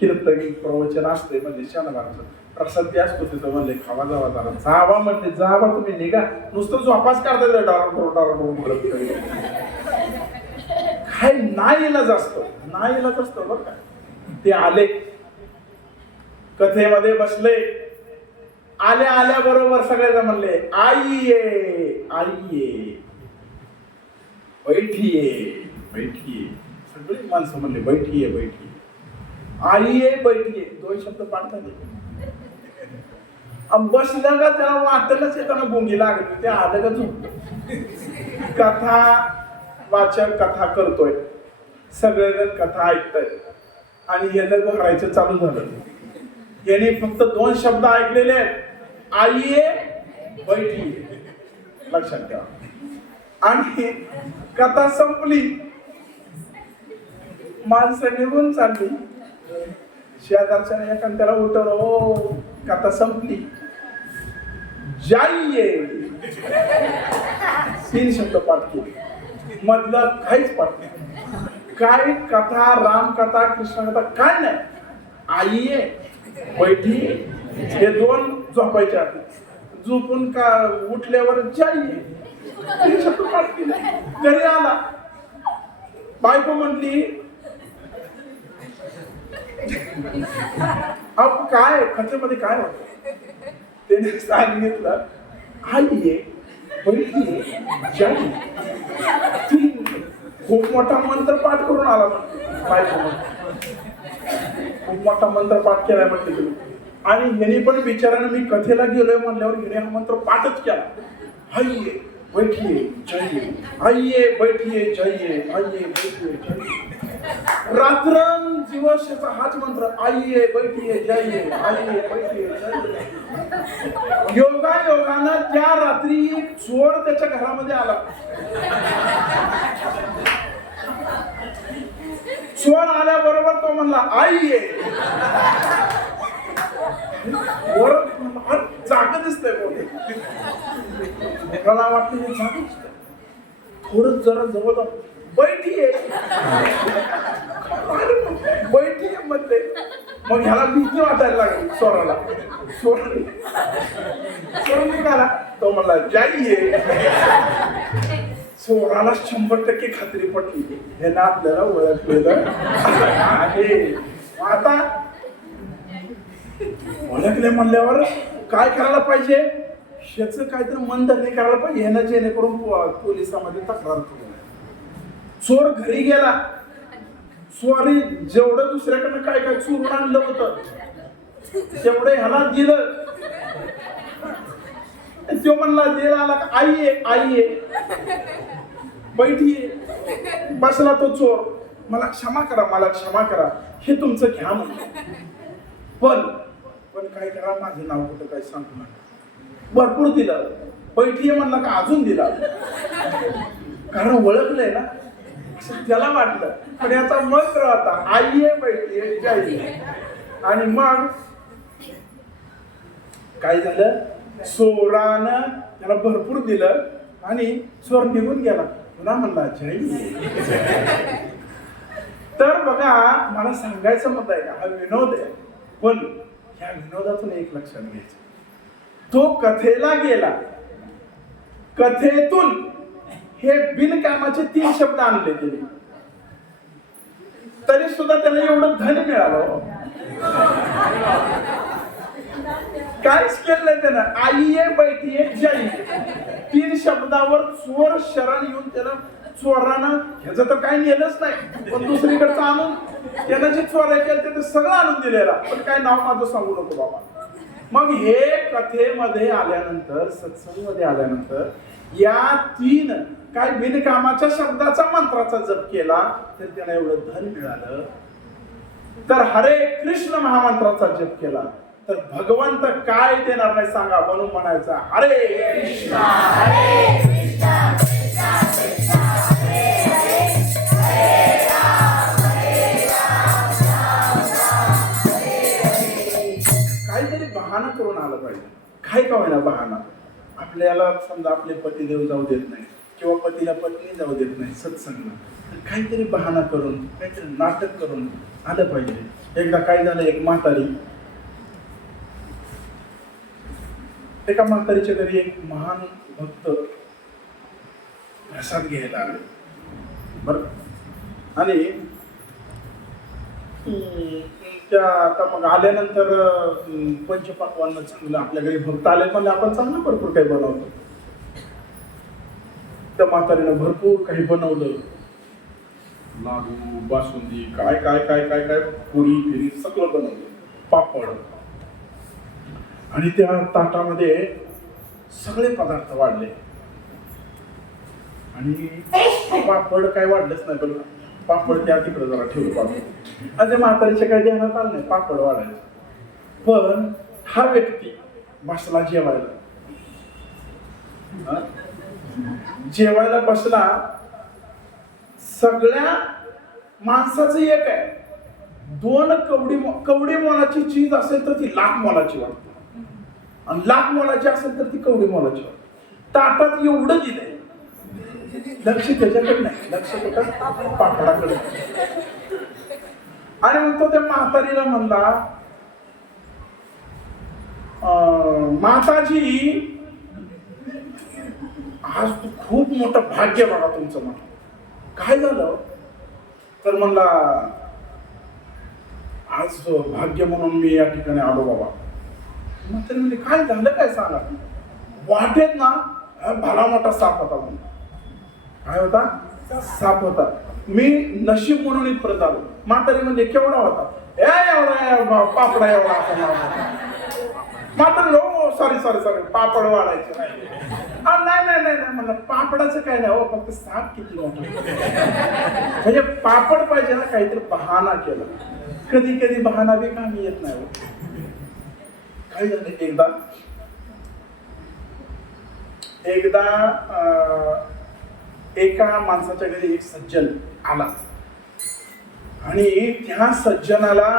कीर्तन प्रवचन असते म्हणजे शनिवारचं प्रसाद असतो तिथं, म्हणले खावा जावा जरा, जावा म्हणले, जावा तुम्ही निघा, नुसतं झोपाच काढताय डार काय नाईलाज असतो, नाईलाज असतो बरं का. ते आले कथेमध्ये बसले, आल्या बरोबर सगळ्यांना म्हणले, आइये आइये, बैठिये बैठिये. सगळी माणसं म्हणले बैठिये बैठिये, आइये बैठिये, 2 शब्द पाडतात. बसलं का त्याला वाटलंच येताना बोंगी लागली, ते आलं का झोप. कथा वाचक कथा करतोय, सगळेजण कथा ऐकताय आणि याला भरायचं चालू झालं. याने फक्त 2 शब्द ऐकलेले आहेत, आइये बैठिये, लक्षात ठेवा. आणि कथा संपली, माणसं निघून चालली, शेजारच्या एकाने त्याला उठवलं, ओ कथा संपली, जाइये. 3 शब्द पाठ केले, मधलं काहीच पाठ नाही. काय कथा, रामकथा, कृष्णकथा काय नाही, आइये बैठिये हे 2 झोपायच्या आधी, झोपून का उठल्यावर जाइये 3 शब्द पाठ केले. घरी आला, बायको म्हटली, अहो काय कथेमध्ये काय होतं, त्याने सांगितलं, आइये बैठिये जाइये. खूप मोठा मंत्र पाठ करून आला बायको, खूप मोठा मंत्र पाठ केलाय म्हटलं तुम्ही. आणि ह्याने पण बिचाराने, मी कथेला गेलोय म्हणल्यावर हिने हा मंत्र पाठच केला, आइये बैठिये जाइये, आइये बैठिये जाइये, आइये बैठिये जाइये. रात्रंदिवस याचा हाच मंत्र, आइये बैठिये जाइये, आइये बैठिये जाइये. योगानं त्या रात्री चोर त्याच्या घरामध्ये आला. चोर आल्याबरोबर तो म्हणला, आइये. जाग दिसतंय बोल, मला वाटतं हे जाग दिसतंय. थोडं जरा जवळ बैठिये बैठिये म्हणते. मग ह्याला भीती वाटायला लागली चोराला. चोर निघाला, तो म्हणला जाइये. चोराला 100% खात्री पटली, हे ना आपल्याला ओळखलेलं आहे. आता ओळखले म्हणल्यावर काय करायला पाहिजे, ह्याचं काहीतरी मनधरणी करायला पाहिजे, ह्यानं जेणेकरून पोलिसांमध्ये तक्रार करू नये. चोर घरी गेला, स्वारी जेवढं दुसऱ्याकडनं काय काय चोरून आणलं होतं तेवढं ह्याला दिलं. तो म्हणला दिला आला, आई आहे बैठी आहे. बसला तो चोर, मला क्षमा करा, हे तुमचं घ्या म्हणलं. पण काय करा, माझं नाव कुठं काय सांगू नका. भरपूर दिलं. बैठी आहे म्हणला का अजून दिला, कारण ओळखलंय ना, त्याला वाटलं. पण याचा मंत्र होता, आई आहे बैठी आहे जाई आहे. आणि मग काय झालं, चोरानं त्याला भरपूर दिलं आणि चोर निघून गेला. पुन्हा म्हणला जय. तर बघा, मला सांगायचं मत आहे का, हा विनोद आहे, पण ह्या विनोदातून एक लक्षात घ्यायचं, तो कथेला गेला, कथेतून हे बिनकामाचे 3 शब्द आणले गेले, तरी सुद्धा त्याला एवढं धन मिळालं. काहीच केलं नाही त्यानं. आई आहे बैठी आहे जाई, 3 शब्दावर चोर शरण येऊन त्याला चोरानं ह्याचं तर काही नेलंच नाही, पण दुसरीकडचं आणून त्यानं जे चोऱ्या केलं ते सगळं आणून दिलेला. पण काय नाव माझं सांगू नको बाबा. मग हे कथेमध्ये आल्यानंतर, सत्संगमध्ये आल्यानंतर या 3 काय बिनकामाच्या शब्दाचा मंत्राचा जप केला तर त्याला एवढं धन मिळालं. तर हरे कृष्ण महामंत्राचा जप केला तर भगवंत काय देणार नाही सांगा, म्हणून म्हणायचा हरे कृष्णा हरे कृष्णा कृष्णा कृष्णा हरे हरे हरे राम राम हरे हरे. काहीतरी बहाणा करून आलं पाहिजे, काय का होईना बहाणा. आपल्याला समजा आपले पतिदेव जाऊ देत नाही किंवा पतीला पत्नी जाऊ देत नाही सत्संगला, तर काहीतरी बहाणा करून, काहीतरी नाटक करून आलं पाहिजे. एकदा काय झालं, एक म्हातारी, एका म्हातारीच्या घरी एक महान भक्त प्रसाद घ्यायला आले. बर, आणि त्या आता मग आल्यानंतर पंचपक्वान्न चांगलं, आपल्या घरी भक्त आले पण आपण चांगलं भरपूर काही बनवतो. त्या म्हातारीनं भरपूर काही बनवलं, लाडू, बासुंदी, काय काय काय काय काय पुरी फिरी सगळं बनवलं, पापड. आणि त्या ताटामध्ये सगळे पदार्थ वाढले आणि पापड काय वाढलेच नाही, पण पापड त्या तिकडे जरा ठेवलं पापड. आणि म्हातारीच्या काही ध्यानात आलं नाही पापड वाढायचं. पण हा व्यक्ती बसला जेवायला बसला. सगळ्या माणसाचं एक आहे, 2 कवडी मोलाची चीज असेल तर ती लाख मोलाची वाटते, आणि लाख मोलाची असेल तर ती कवडी मोलाची वाटते. ताटात एवढं दिलंय, लक्ष त्याच्याकडे नाही, लक्ष कुठं पापडाकडे. आणि मग तो त्या म्हातारीला म्हणला, माताजी आज तू खूप मोठं भाग्य बघा तुमचं. म्हटलं काय झालं, तर म्हणला आज भाग्य म्हणून मी या ठिकाणी आलो बाबा. म्हातारी म्हणजे काय झालं काय सांगा. वाटेत ना भला मोठा साप होता. म्हणून काय होता, साप होता. मी नशीब म्हणून इथपर्यंत आलो. म्हातारी म्हणजे केवढा होता, एवढा पापडा एवढा असा. म्हातारी हो सॉरी पापड वाढायचे नाही. नाही म्हणलं पापडाचं काय नाही हो, फक्त साप किती मोठा. म्हणजे पापड पाहिजे ना, काहीतरी बहाणा केला. कधी कधी बहाणा बी कामी येत नाही. काय झालं, एकदा एका माणसाच्या घरी एक सज्जन आला आणि त्या सज्जनाला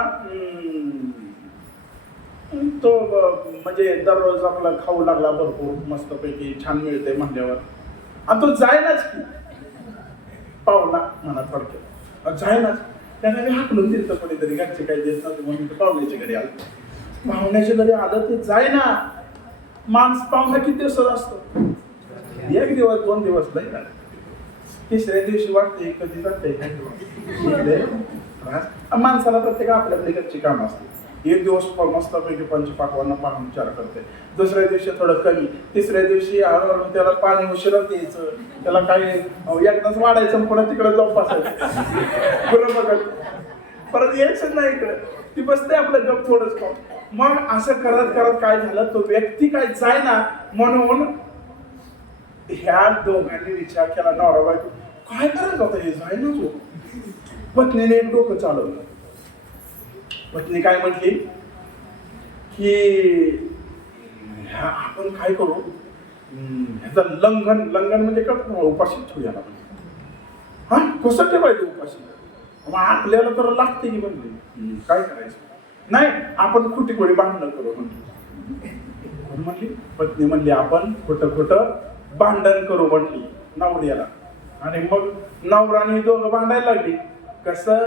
तो म्हणजे दररोज आपला खाऊ लागला, भरपूर मस्तपैकी छान मिळते म्हणल्यावर. आणि तो जायनाच की पाहुणा म्हणा थोडक्यात जायनाच. त्याने मी हाकलून दिलं कोणीतरी, घरचे काही देत नव्हते म्हणून पाहुण्याच्या घरी आलं. पाहुण्याच्या घरी आलं ते जायना. पाहुणा किती दिवसात असतो, 1 दिवस 2 दिवस नाही ना. 3ऱ्या दिवशी वाटते कधी जाते. माणसाला प्रत्येक आपल्या घरची कामं असते. एक दिवस मस्तपैकी पंचपाकवांना पाहुणचार करते, दुसऱ्या दिवशी थोडं कमी, तिसऱ्या दिवशी हळूहळू त्याला पाणी उशिरा द्यायचं, त्याला काही एकदाच वाढायचं पुन्हा तिकडे जाऊन बसायचं बरोबर, परत यायचं नाही इकडे, ती बसते आपलं गप थोडंच खाऊन. मग असं करत करत काय झालं, तो व्यक्ती काय जायना, म्हणून ह्या दोघांनी विचार केला, नवरा बायको काय करायचं आता, हे जायना जो. पत्नीने एक डोकं चालवलं. पत्नी काय म्हटली की आपण काय करू, ह्याचं लंघन म्हणजे काय, उपाशी ठेवूया. हा कसं ठेवायचं उपाशी, मग आपल्याला तर लागते की म्हणली. काय करायचं, नाही आपण खोटी खोटी भांडणं करू म्हणली. पत्नी म्हणली आपण खोटं भांडण करू म्हटली नवऱ्याला. आणि मग नवराने दोघं भांडायला लागली. कसं,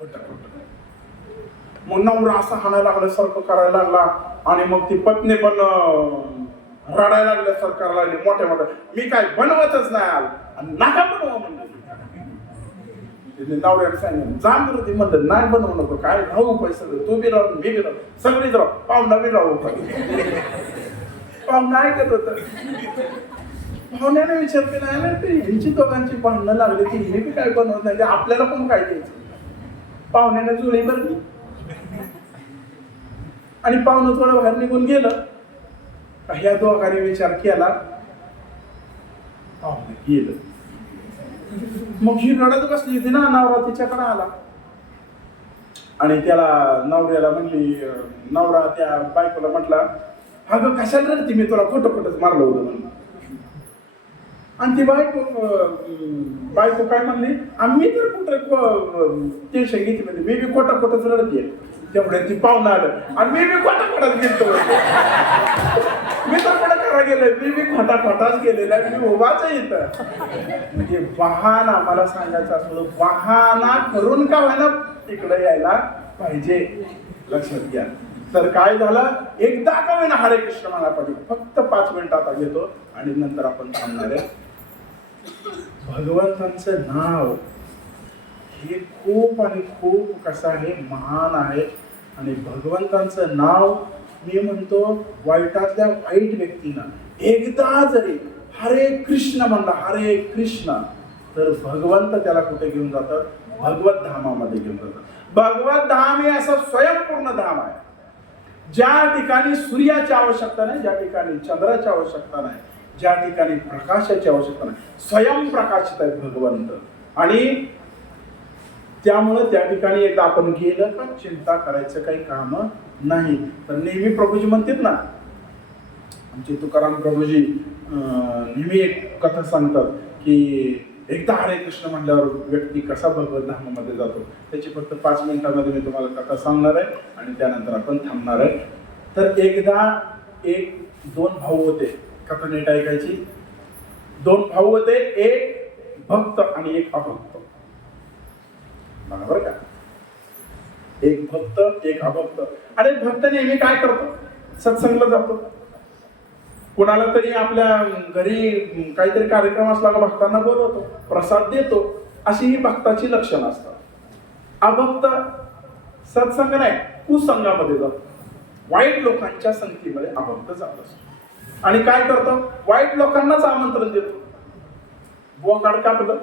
खोटं. मग नवरा असा हाणायला लागल्यासारखं करायला लागला, आणि मग ती पत्नी पण रडायला लागल्यासारखं करायला लागली मोठ्या, मी काय बनवतच नाही आल, आणि नका बनवा म्हणलं. नवऱ्याला सांगितलं जा बरं, ती म्हणलं नाही बनवू नको, काय राहू पैसे, तू बी राहू मी बी राहू, सगळीच राहू, पाहुणा बी राहू. पाहुणा ऐकत होत. पाहुण्याने विचार केला, ह्यांची दोघांची भांडणं लागली की हे बी काय बनवत नाही, आपल्याला पण काय द्यायचं. पाहुण्याने जुळी भरली आणि पाहुणं थोडं बाहेर निघून गेलं. ह्या दोघांनी विचार केला, पाहुणं गेलं. मग ही रडत बसली होती ना, नवरा तिच्याकडे आला आणि त्याला नवऱ्याला म्हणली, नवरा त्या बायकोला म्हटला, अगं कशाला रडती, मी तुला खोटंच मारलं होतं म्हणून. आणि ती बायको काय म्हणली, आम्ही तर कुठं टेन्शन घेतली म्हणजे, मी बी खोटंच रडते. तेवढ्या ती पाहुणं आलं आणि मी बी खोटंच गेलतो, मी तर कुठं करा गेलं, मी बी खोटाच गेलेला, मी उभाच येतं. म्हणजे बहाणा, मला सांगायचं असलं, बहाणा करून का व्हायला इकडे यायला पाहिजे, लक्षात घ्या. तर काय झालं, एकदा का होईना हरे कृष्ण मला पाहिजे, फक्त 5 मिनिटं आता घेतो आणि नंतर आपण थांबणार आहे. भगवंतांचं नाव हे खूप आणि खूप कसं आहे, महान आहे. आणि भगवंतांचं नाव, मी म्हणतो वाईटातल्या वाईट व्यक्तीनं एकदा जरी हरे कृष्ण म्हणला, हरे कृष्ण, तर भगवंत त्याला कुठे घेऊन जातात, भगवत धामामध्ये घेऊन जातात. भगवत धाम हे असं स्वयंपूर्ण धाम आहे, ज्या ठिकाणी सूर्याची आवश्यकता नाही, ज्या ठिकाणी चंद्राची आवश्यकता नाही, ज्या ठिकाणी प्रकाशाची आवश्यकता नाही, स्वयंप्रकाशित आहे भगवंत. आणि त्यामुळे त्या ठिकाणी एकदा आपण गेलं का चिंता करायचं काही काम नाही. तर नेहमी प्रभूजी म्हणतात ना, आमचे तुकाराम प्रभूजी नेहमी एक कथा सांगतात की एकदा हरे कृष्ण म्हटल्यावर व्यक्ती कसा भगवत धामामध्ये जातो. त्याची फक्त 5 मिनिटांमध्ये मी तुम्हाला कथा सांगणार आहे आणि त्यानंतर आपण थांबणार आहे. तर एकदा 2 भाऊ होते, कथा नीट ऐकायची. 2 भाऊ होते, एक भक्त आणि एक अभक्त. बरोबर का, एक भक्त एक अभक्त. आणि भक्त नेहमी काय करतो, सत्संगला जातो, कोणाला तरी आपल्या घरी काहीतरी कार्यक्रम असला का भक्तांना बोलवतो, प्रसाद देतो, अशी ही भक्ताची लक्षणं असतात. अभक्त सत्संग नाही, कुसंगामध्ये जातो, वाईट लोकांच्या संगतीमध्ये अभक्त जात असतो. आणि काय करतो, वाईट लोकांनाच आमंत्रण देतो. बोकाड कापलं,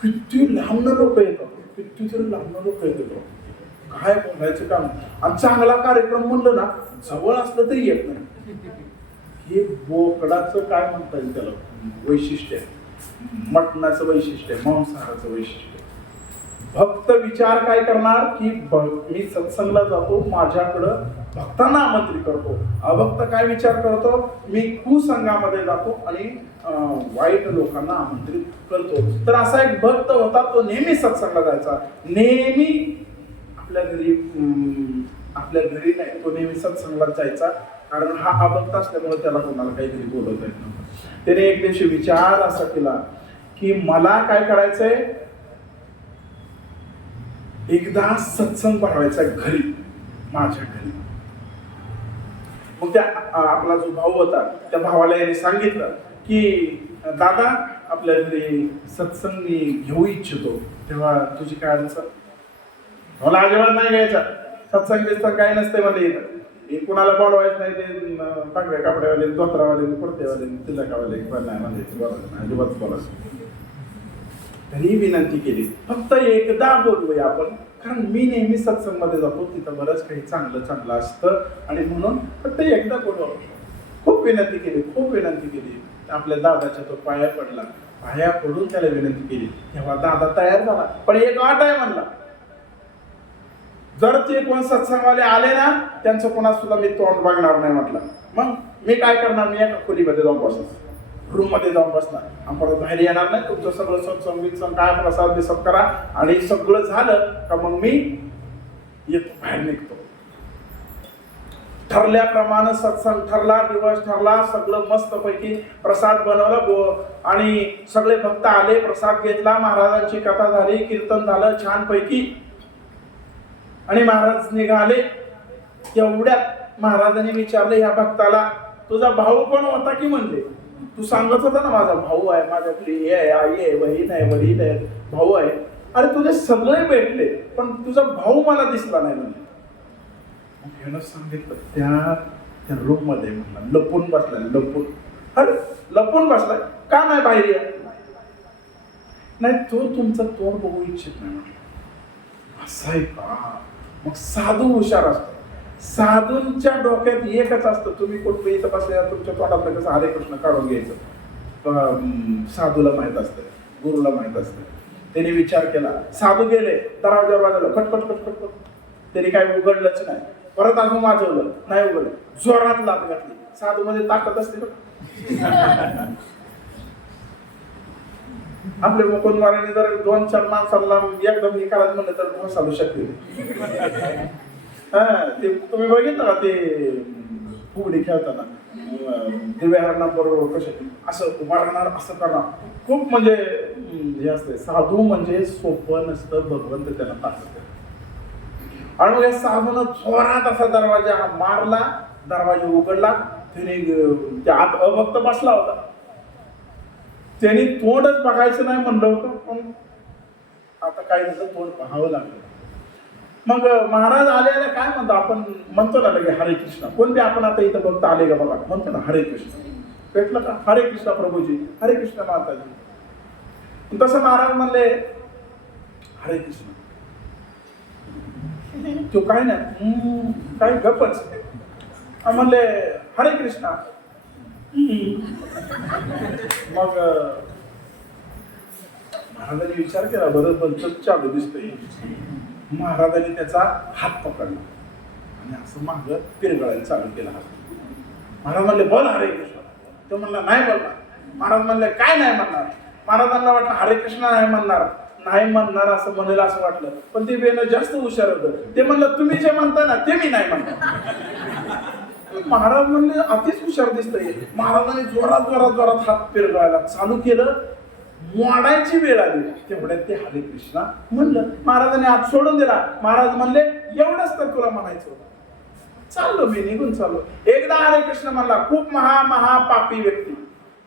किती लांब लोक येतात, कितीतरी लांब लोक येतात, काय बोलायचं काम. आणि चांगला कार्यक्रम म्हणलं ना, जवळ असलं तरी येत नाही. हे बोकडाचं काय म्हणता येईल त्याला वैशिष्ट्य आहे, मटणाचं वैशिष्ट्य आहे, मांसाहाराचं वैशिष्ट्य. भक्त विचार काय करणार की मी सत्संगला जातो, माझ्याकडं भक्तांना आमंत्रित करतो. अभक्त काय विचार करतो, मी कुसंगामध्ये जातो आणि वाईट लोकांना आमंत्रित करतो. तर असा एक भक्त होता, तो नेहमी सत्संगला जायचा, नेहमी आपल्या घरी नाही, तो नेहमी सत्संगला जायचा. कारण हा अभक्त असल्यामुळे त्याला कोणाला काहीतरी बोलवता येत नव्हतं. त्याने एक दिवशी विचार असा केला की मला काय करायचंय, एकदा सत्संग भरवायचा घरी, माझ्या घरी. मग त्या आपला जो भाऊ होता, त्या भावाला याने सांगितलं की दादा आपल्या घरी सत्संग मी घेऊ इच्छितो, तेव्हा तुझी काय अडचण. मला अजिबात नाही घ्यायचा. सत्संग बित्संग काही नसते मला इथं. हे कुणाला बोलवायचं नाही. ते पांढऱ्या कपड्यावाले, धोत्रावाले, कुर्तेवाले, तिलकावाले पण नाही म्हणजे बोलायचं नाही, अजिबात बोलायचं. तरी विनंती केली फक्त एकदा बोलूया आपण, कारण मी नेहमी सत्संगमध्ये जातो, तिथं बरंच काही चांगलं चांगलं असतं आणि म्हणून फक्त एकदा बोलू. खूप विनंती केली, खूप विनंती केली. आपल्या दादाच्या तो पाया पडला, पाया पडून त्याला विनंती केली. तेव्हा दादा तयार झाला, पण एक अट आहे म्हणला, जर ते कोण सत्संगवाले आले ना त्यांचं कोणा सुद्धा मी तोंड बघणार नाही म्हटलं. मग मी काय करणार, मी एका खोलीमध्ये जाऊन बसणार, रूम मध्ये जाऊन बसणार, आम्हाला बाहेर येणार नाही. तुमचं सगळं सत्संग बित्संग काय प्रसाद बिसाद करा आणि सगळं झालं का मग मी येतो, बाहेर निघतो. ठरल्याप्रमाणे सत्संग ठरला, दिवस ठरला, सगळं मस्तपैकी प्रसाद बनवला आणि सगळे भक्त आले, प्रसाद घेतला, महाराजांची कथा झाली, कीर्तन झालं छानपैकी आणि महाराज निघाले. तेवढ्यात महाराजांनी विचारले ह्या भक्ताला, तुझा भाऊ कोण होता की म्हणले? तू सांगत होता ना माझा भाऊ आहे, माझ्याकडे हे आहे, आई आहे, बहीण आहे, वडील आहे, भाऊ आहे. अरे तुझे सगळे भेटले पण तुझा भाऊ मला दिसला नाही म्हणले. मग ह्यानं सांगितलं त्या रूम मध्ये म्हणला लपून बसलाय, लपून. अरे लपून बसलाय का नाही बाहेर या? नाही तो तुमचा तोंड बघू इच्छित नाही म्हटलं. असं आहे का? मग साधू हुशार असतो. साधूंच्या डोक्यात एकच असतं, तुम्ही कुठे इथं बसल्या तुमच्या तोंडात कसं हरे कृष्ण काढून घ्यायचं. साधूला माहित असतं, गुरुला माहित असतं. त्यांनी विचार केला, साधू गेले, दरवाजावर वाजवलं, खटखट खटखट. त्यांनी काय उघडलंच नाही. परत अजून वाजवलं, नाही उघडलं. जोरात लाथ घातली. साधू मध्ये ताकद असते बघ. आपल्या मुकुंदवाराने जर 2-4 माणसाला एकदम हे करायचं म्हणलं तर ढोसालू शकते. ते तुम्ही बघितलं का ते फुगडी खेळताना दिव्याहरणा बरोबर कसे असं उभा राहणार, असं करणार, खूप म्हणजे हे असते. साधू म्हणजे सोपं नसतं, भगवंत त्यांना ताकद. आणि मग या साधूनं जोरात असा दरवाजा मारला, दरवाजा उघडला. त्याने आत अभक्त बसला होता, त्यांनी तोंडच बघायचं नाही म्हणलं होतं, पण आता काय झालं, तोंड पाहावं लागलं. मग महाराज आले काय म्हणतो, आपण म्हणतो ना लगे हरे कृष्ण. कोणते आपण आता इथं बघता आले का बघा, म्हणतो ना हरे कृष्ण. भेटलं का हरे कृष्ण प्रभूजी, हरे कृष्ण माताजी. तसं महाराज म्हणले हरे कृष्ण. तो काय नाही, काय गपच म्हणले हरे कृष्णा. मग महाराजांनी विचार केला, बरोबर चालू दिसतोय. महाराजांनी त्याचा हात पकडला आणि असं माग पिरगळायला चालू केला हात. महाराज म्हणले बोल हरे कृष्ण. तो म्हणला नाही बोलणार. महाराज म्हणले काय नाही म्हणणार. महाराजांना वाटलं हरे कृष्ण नाही म्हणणार असं म्हणेल असं वाटलं, पण ते बेन जास्त हुशार होतं. ते म्हणलं तुम्ही जे म्हणता ना ते मी नाही म्हणणार. महाराज म्हणले अतिच हुशार दिसतंय. महाराजांनी जोरात जोरात जोरात हात पिरगळायला चालू केलं. मोडायची वेळ आली, तेवढ्यात ते हरे कृष्णा म्हणलं. महाराजांनी हात सोडून दिला. महाराज म्हणले एवढंच तर तुला म्हणायचं होतं. चाललो मी, निघून चाललो. एकदा हरे कृष्ण म्हणला. खूप महापापी व्यक्ती,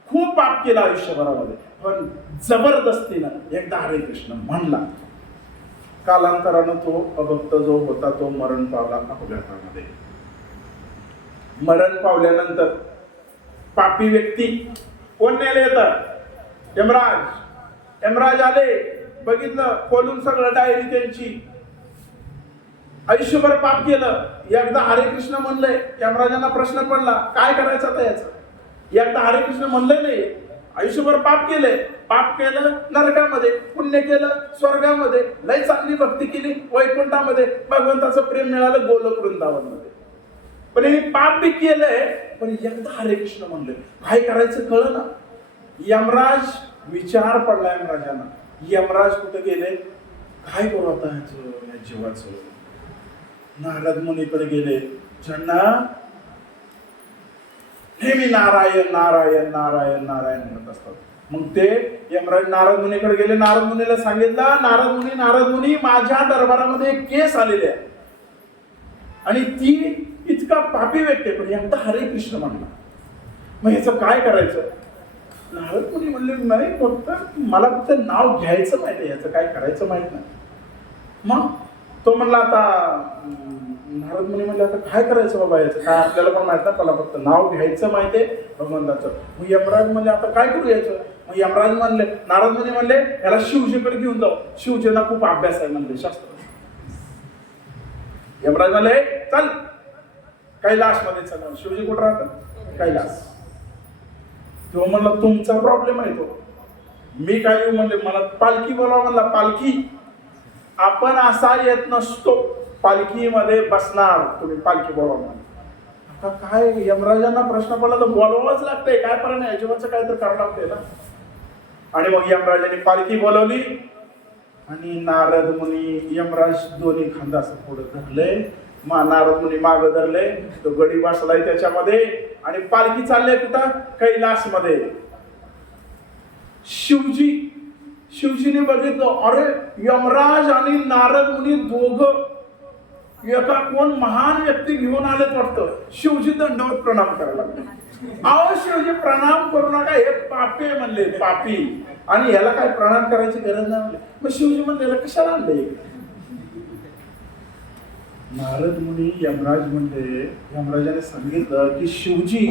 खूप पाप केला आयुष्यभरामध्ये, पण जबरदस्तीनं एकदा हरे कृष्ण म्हणला. कालांतरानं तो अभक्त जो होता तो मरण पावला अपघातामध्ये. मरण पावल्यानंतर पापी व्यक्ती कोण नेले येतात? यमराज आले, बघितलं खोलून सगळं डायरी त्यांची. आयुष्यभर पाप केलं, एकदा हरे कृष्ण म्हणलंय. यमराजांना प्रश्न पडला काय करायचं आता याचं. एकदा हरे कृष्ण म्हणलंय नाही, आयुष्यभर पाप केलं नरकामध्ये, पुण्य केलं स्वर्गामध्ये, लय चांगली भक्ती केली वैकुंठामध्ये, भगवंताचं प्रेम मिळालं गोलोक वृंदावनमध्ये. पण यांनी पाप बी केलंय, पण एकदा हरे कृष्ण म्हणलंय. काय करायचं कळ ना. यमराज विचार पडला यमराजांना. यमराज कुठे गेले, काय करू आता या जीवाचं. नारद मुनीकडे गेले. ज्यांना नेहमी नारायण नारायण नारायण नारायण म्हणत असतात. मग ते यमराज नारद मुनीकडे गेले. नारद मुनीला सांगितलं, नारद मुनी माझ्या दरबारामध्ये एक केस आलेले आहे आणि ती इतका पापी व्यक्ती, पण एकदा हरे कृष्ण म्हणला. मग ह्याचं काय करायचं. नारद मुनी म्हणले नाही, फक्त मला फक्त नाव घ्यायचं माहिती, याचं काय करायचं माहित नाही. मग तो म्हणला आता नारद मुनी म्हणले आता काय करायचं बाबा याचं, काय आपल्याला पण माहित नाही, मला फक्त नाव घ्यायचं माहितीये भगवंताचं. मग यमराज म्हणले आता काय करू यायचं. मग यमराज म्हणले, नारद मुनी म्हणले याला शिवजीकडे घेऊन जाऊ, शिवजींना खूप अभ्यास आहे म्हणले शास्त्र. यमराज म्हणले चल कैलास मध्ये चल. शिवजी कुठं राहतात, कैलास. तो म्हणला तुमचा प्रॉब्लेम आहे तो, मी काय येऊ म्हणले, मला पालखी बोलावा म्हणला. पालखी आपण असा येत नसतो, पालखीमध्ये बसणार तुम्ही, पालखी बोलावा म्हणा. आता काय यमराजांना प्रश्न पडला तर बोलवावंच लागतंय, काय पर्याय नाही, जीवाचं काय तर करावं लागतंय ना. आणि मग यमराजाने पालखी बोलवली आणि नारद मुनी यमराज दोन्ही खांदा असं पुढे धरले, नारद मुनी मागं धरले, तो गडी बसलाय त्याच्यामध्ये आणि पालखी चालले कुठं, कैलास मध्ये. शिवजीने बघितलं, अरे यमराज आणि नारद मुनी दोघं एका कोण महान व्यक्ती घेऊन आलेत वाटतं. शिवजी दंडवत प्रणाम करायला लागले. अहो शिवजी प्रणाम करू नका, हे पापी म्हणले, पापी, आणि ह्याला काय प्रणाम करायची गरज नाही म्हणले. मग शिवजी म्हणले याला कशाला आणले. नारद मुनी यमराज म्हणले, यमराजाने सांगितलं की शिवजी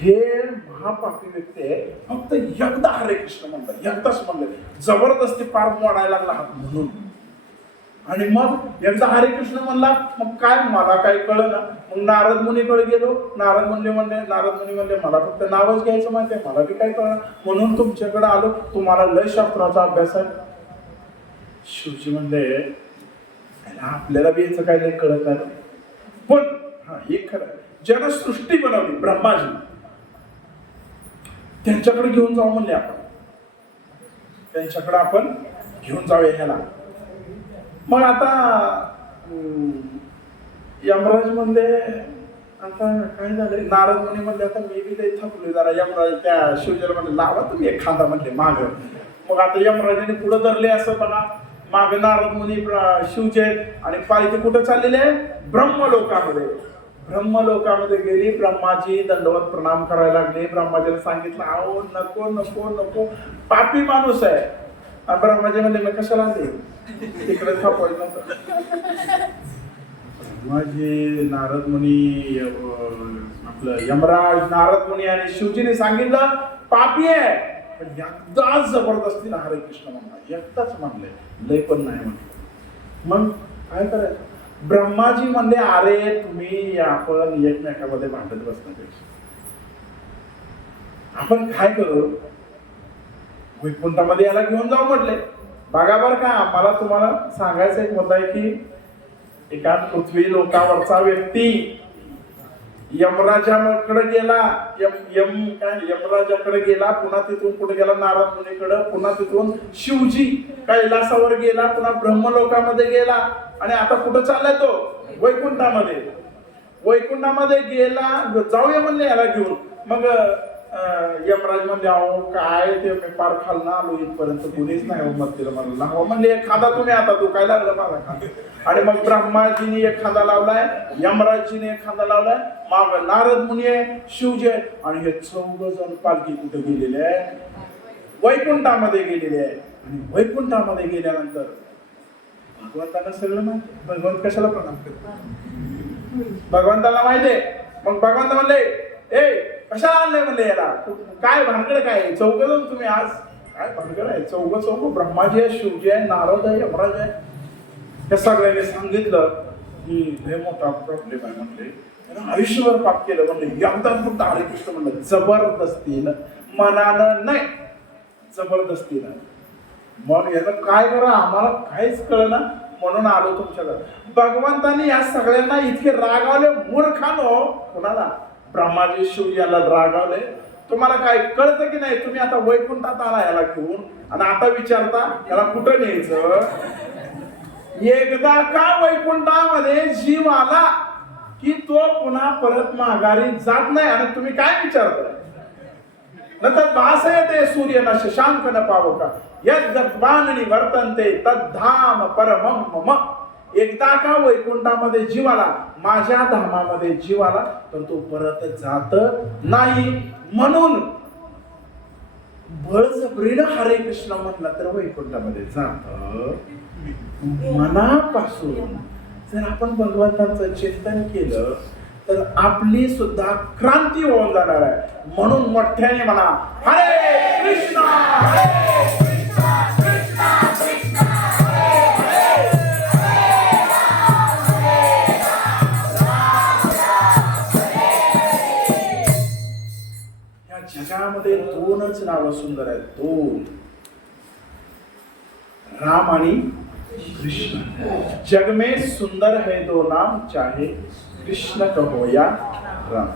हे महापापी व्यक्ती आहे, फक्त एकदा हरे कृष्ण म्हणलं, एकदाच म्हणलं, जबरदस्ती पार मोडायला लागला हात म्हणून. आणि मग एकदा हरे कृष्ण म्हणला, मग काय मला काही कळलं ना. मग नारद मुनीकडे गेलो, नारद मुनी म्हणले मला फक्त नावच घ्यायचं माहिती आहे, मला बी काय कळलं, म्हणून तुमच्याकडे आलो, तुम्हाला लय शास्त्राचा अभ्यास आहे. शिवजी म्हणले आपल्याला बी याचं काय नाही कळत नाही, पण हा हे खरं, ज्यानं सृष्टी बनवली ब्रह्माजी, त्यांच्याकडे घेऊन जाऊ म्हणले आपण, त्यांच्याकडे आपण घेऊन जाऊया ह्याला. मग आता यमराज म्हणले आता काय झालं. नारद मुनी म्हणले आता मी बी काही थकलोय जरा. यमराज त्या शिवजीला म्हणले लावा तुम्ही एक खांदा म्हणले माग. मग आता यमराजाने पुढे धरले असं बघा, मागे नारद मुनी शिवजी आणि पालखी कुठं चाललेले आहे, ब्रह्मलोकामध्ये. ब्रह्मलोकामध्ये गेली, ब्रह्माजी दंडवत प्रणाम करायला लागले. ब्रह्माजीला सांगितलं अहो नको नको नको, पापी माणूस आहे. ब्रह्माजी म्हणले मी कशाला आणले, तिकडे थांबवायचं नव्हतं. ब्रह्माजी, नारद मुनी, आपलं यमराज, नारद मुनी आणि शिवजीने सांगितलं पापी आहे, पण एकदाच जबरदस्तीला हरे कृष्ण म्हणला, एकदाच म्हणले, लय पण नाही म्हणले. मग काय करायचं. ब्रह्माजी म्हणले अरे तुम्ही आपण एकमेकांमध्ये भांडत बसण्यापेक्षा आपण काय करू, वैकुंठामध्ये याला घेऊन जाऊ म्हटले. बघा बरं का, मला तुम्हाला सांगायचं एक मुद्दा आहे की एका पृथ्वी लोकावरचा व्यक्ती यमराजाकडे गेला, यमराजाकडे गेला, पुन्हा तिथून पुढे गेला नारद मुनीकडे, पुन्हा तिथून शिवजी कैलासावर गेला, पुन्हा ब्रह्मलोकामध्ये गेला, आणि आता कुठं चाललाय तो, वैकुंठामध्ये. वैकुंठामध्ये गेला, जाऊया म्हणले याला घेऊन. मग यमराज म्हणले अहो काय ते मी पार खालना आलो इथपर्यंत, कुणीच नाही मग तिला म्हणलं लावा म्हणले एक खांदा तुम्ही, आता तू काय लागलं माझा खांदा. आणि मग ब्रह्माजीने एक खांदा लावलाय, यमराजीने एक खांदा लावलाय, माग नारद मुनी आहे, शिवजी आहे, आणि हे 14 जण पालखी कुठे गेलेले आहे, वैकुंठामध्ये गेलेले आहे. आणि वैकुंठामध्ये गेल्यानंतर भगवंताला सगळं माहिती. भगवंत कशाला प्रणाम करतो, भगवंताला माहितीये. मग भगवंत म्हणले ए कशाला आणलंय म्हणले याला, काय भानगड काय, 14 जण तुम्ही आज, काय भानगड आहे, 14 ब्रह्माजी आहे, शिवजी आहे, नारद आहे, यमराज आहे. त्या सगळ्यांनी सांगितलं की लय मोठा प्रॉब्लेम आहे म्हणले, आयुष्यभर पाप केलं म्हणले, एकदा फक्त हरे कृष्ण म्हणलं, जबरदस्तीनं, मनानं नाही, जबरदस्तीनं. मग याचं काय करा आम्हाला काहीच कळना, म्हणून आलो तुमच्याकडे. भगवंतांनी या सगळ्यांना इतके रागावले, मूर्खानो. कोणाला, ब्रह्माजी शिवजी याला रागावले. तुम्हाला काय कळतं की नाही, तुम्ही आता वैकुंठात आला याला घेऊन, आणि आता विचारता याला कुठं न्यायचं. एकदा का वैकुंठामध्ये जीव आला की तो पुन्हा परत माघारी जात नाही. आणि तुम्ही काय विचारताय, नंतर भास येते सूर्य न शशांक न पावका, यद्गत्वानि वर्तन्ते तद्धाम परमं मम. एकदा का वैकुंठामध्ये जीव आला, माझ्या धामामध्ये जीव आला, तर तो परत जात नाही. म्हणून बळजबरीनं हरे कृष्ण म्हटला तर वैकुंठामध्ये जात. मनापासून जर आपण भगवंताचं चिंतन केलं तर आपली सुद्धा क्रांती होऊन जाणार आहे. म्हणून मोठ्याने म्हणा हरे कृष्ण हरे कृष्ण कृष्ण कृष्ण हरे हरे हरे राम हरे हरे. या जगामध्ये दोनच नावं सुंदर आहेत, दोन, राम आणि कृष्ण. जग में सुंदर है दो नाम, चाहे कृष्ण कहो या राम.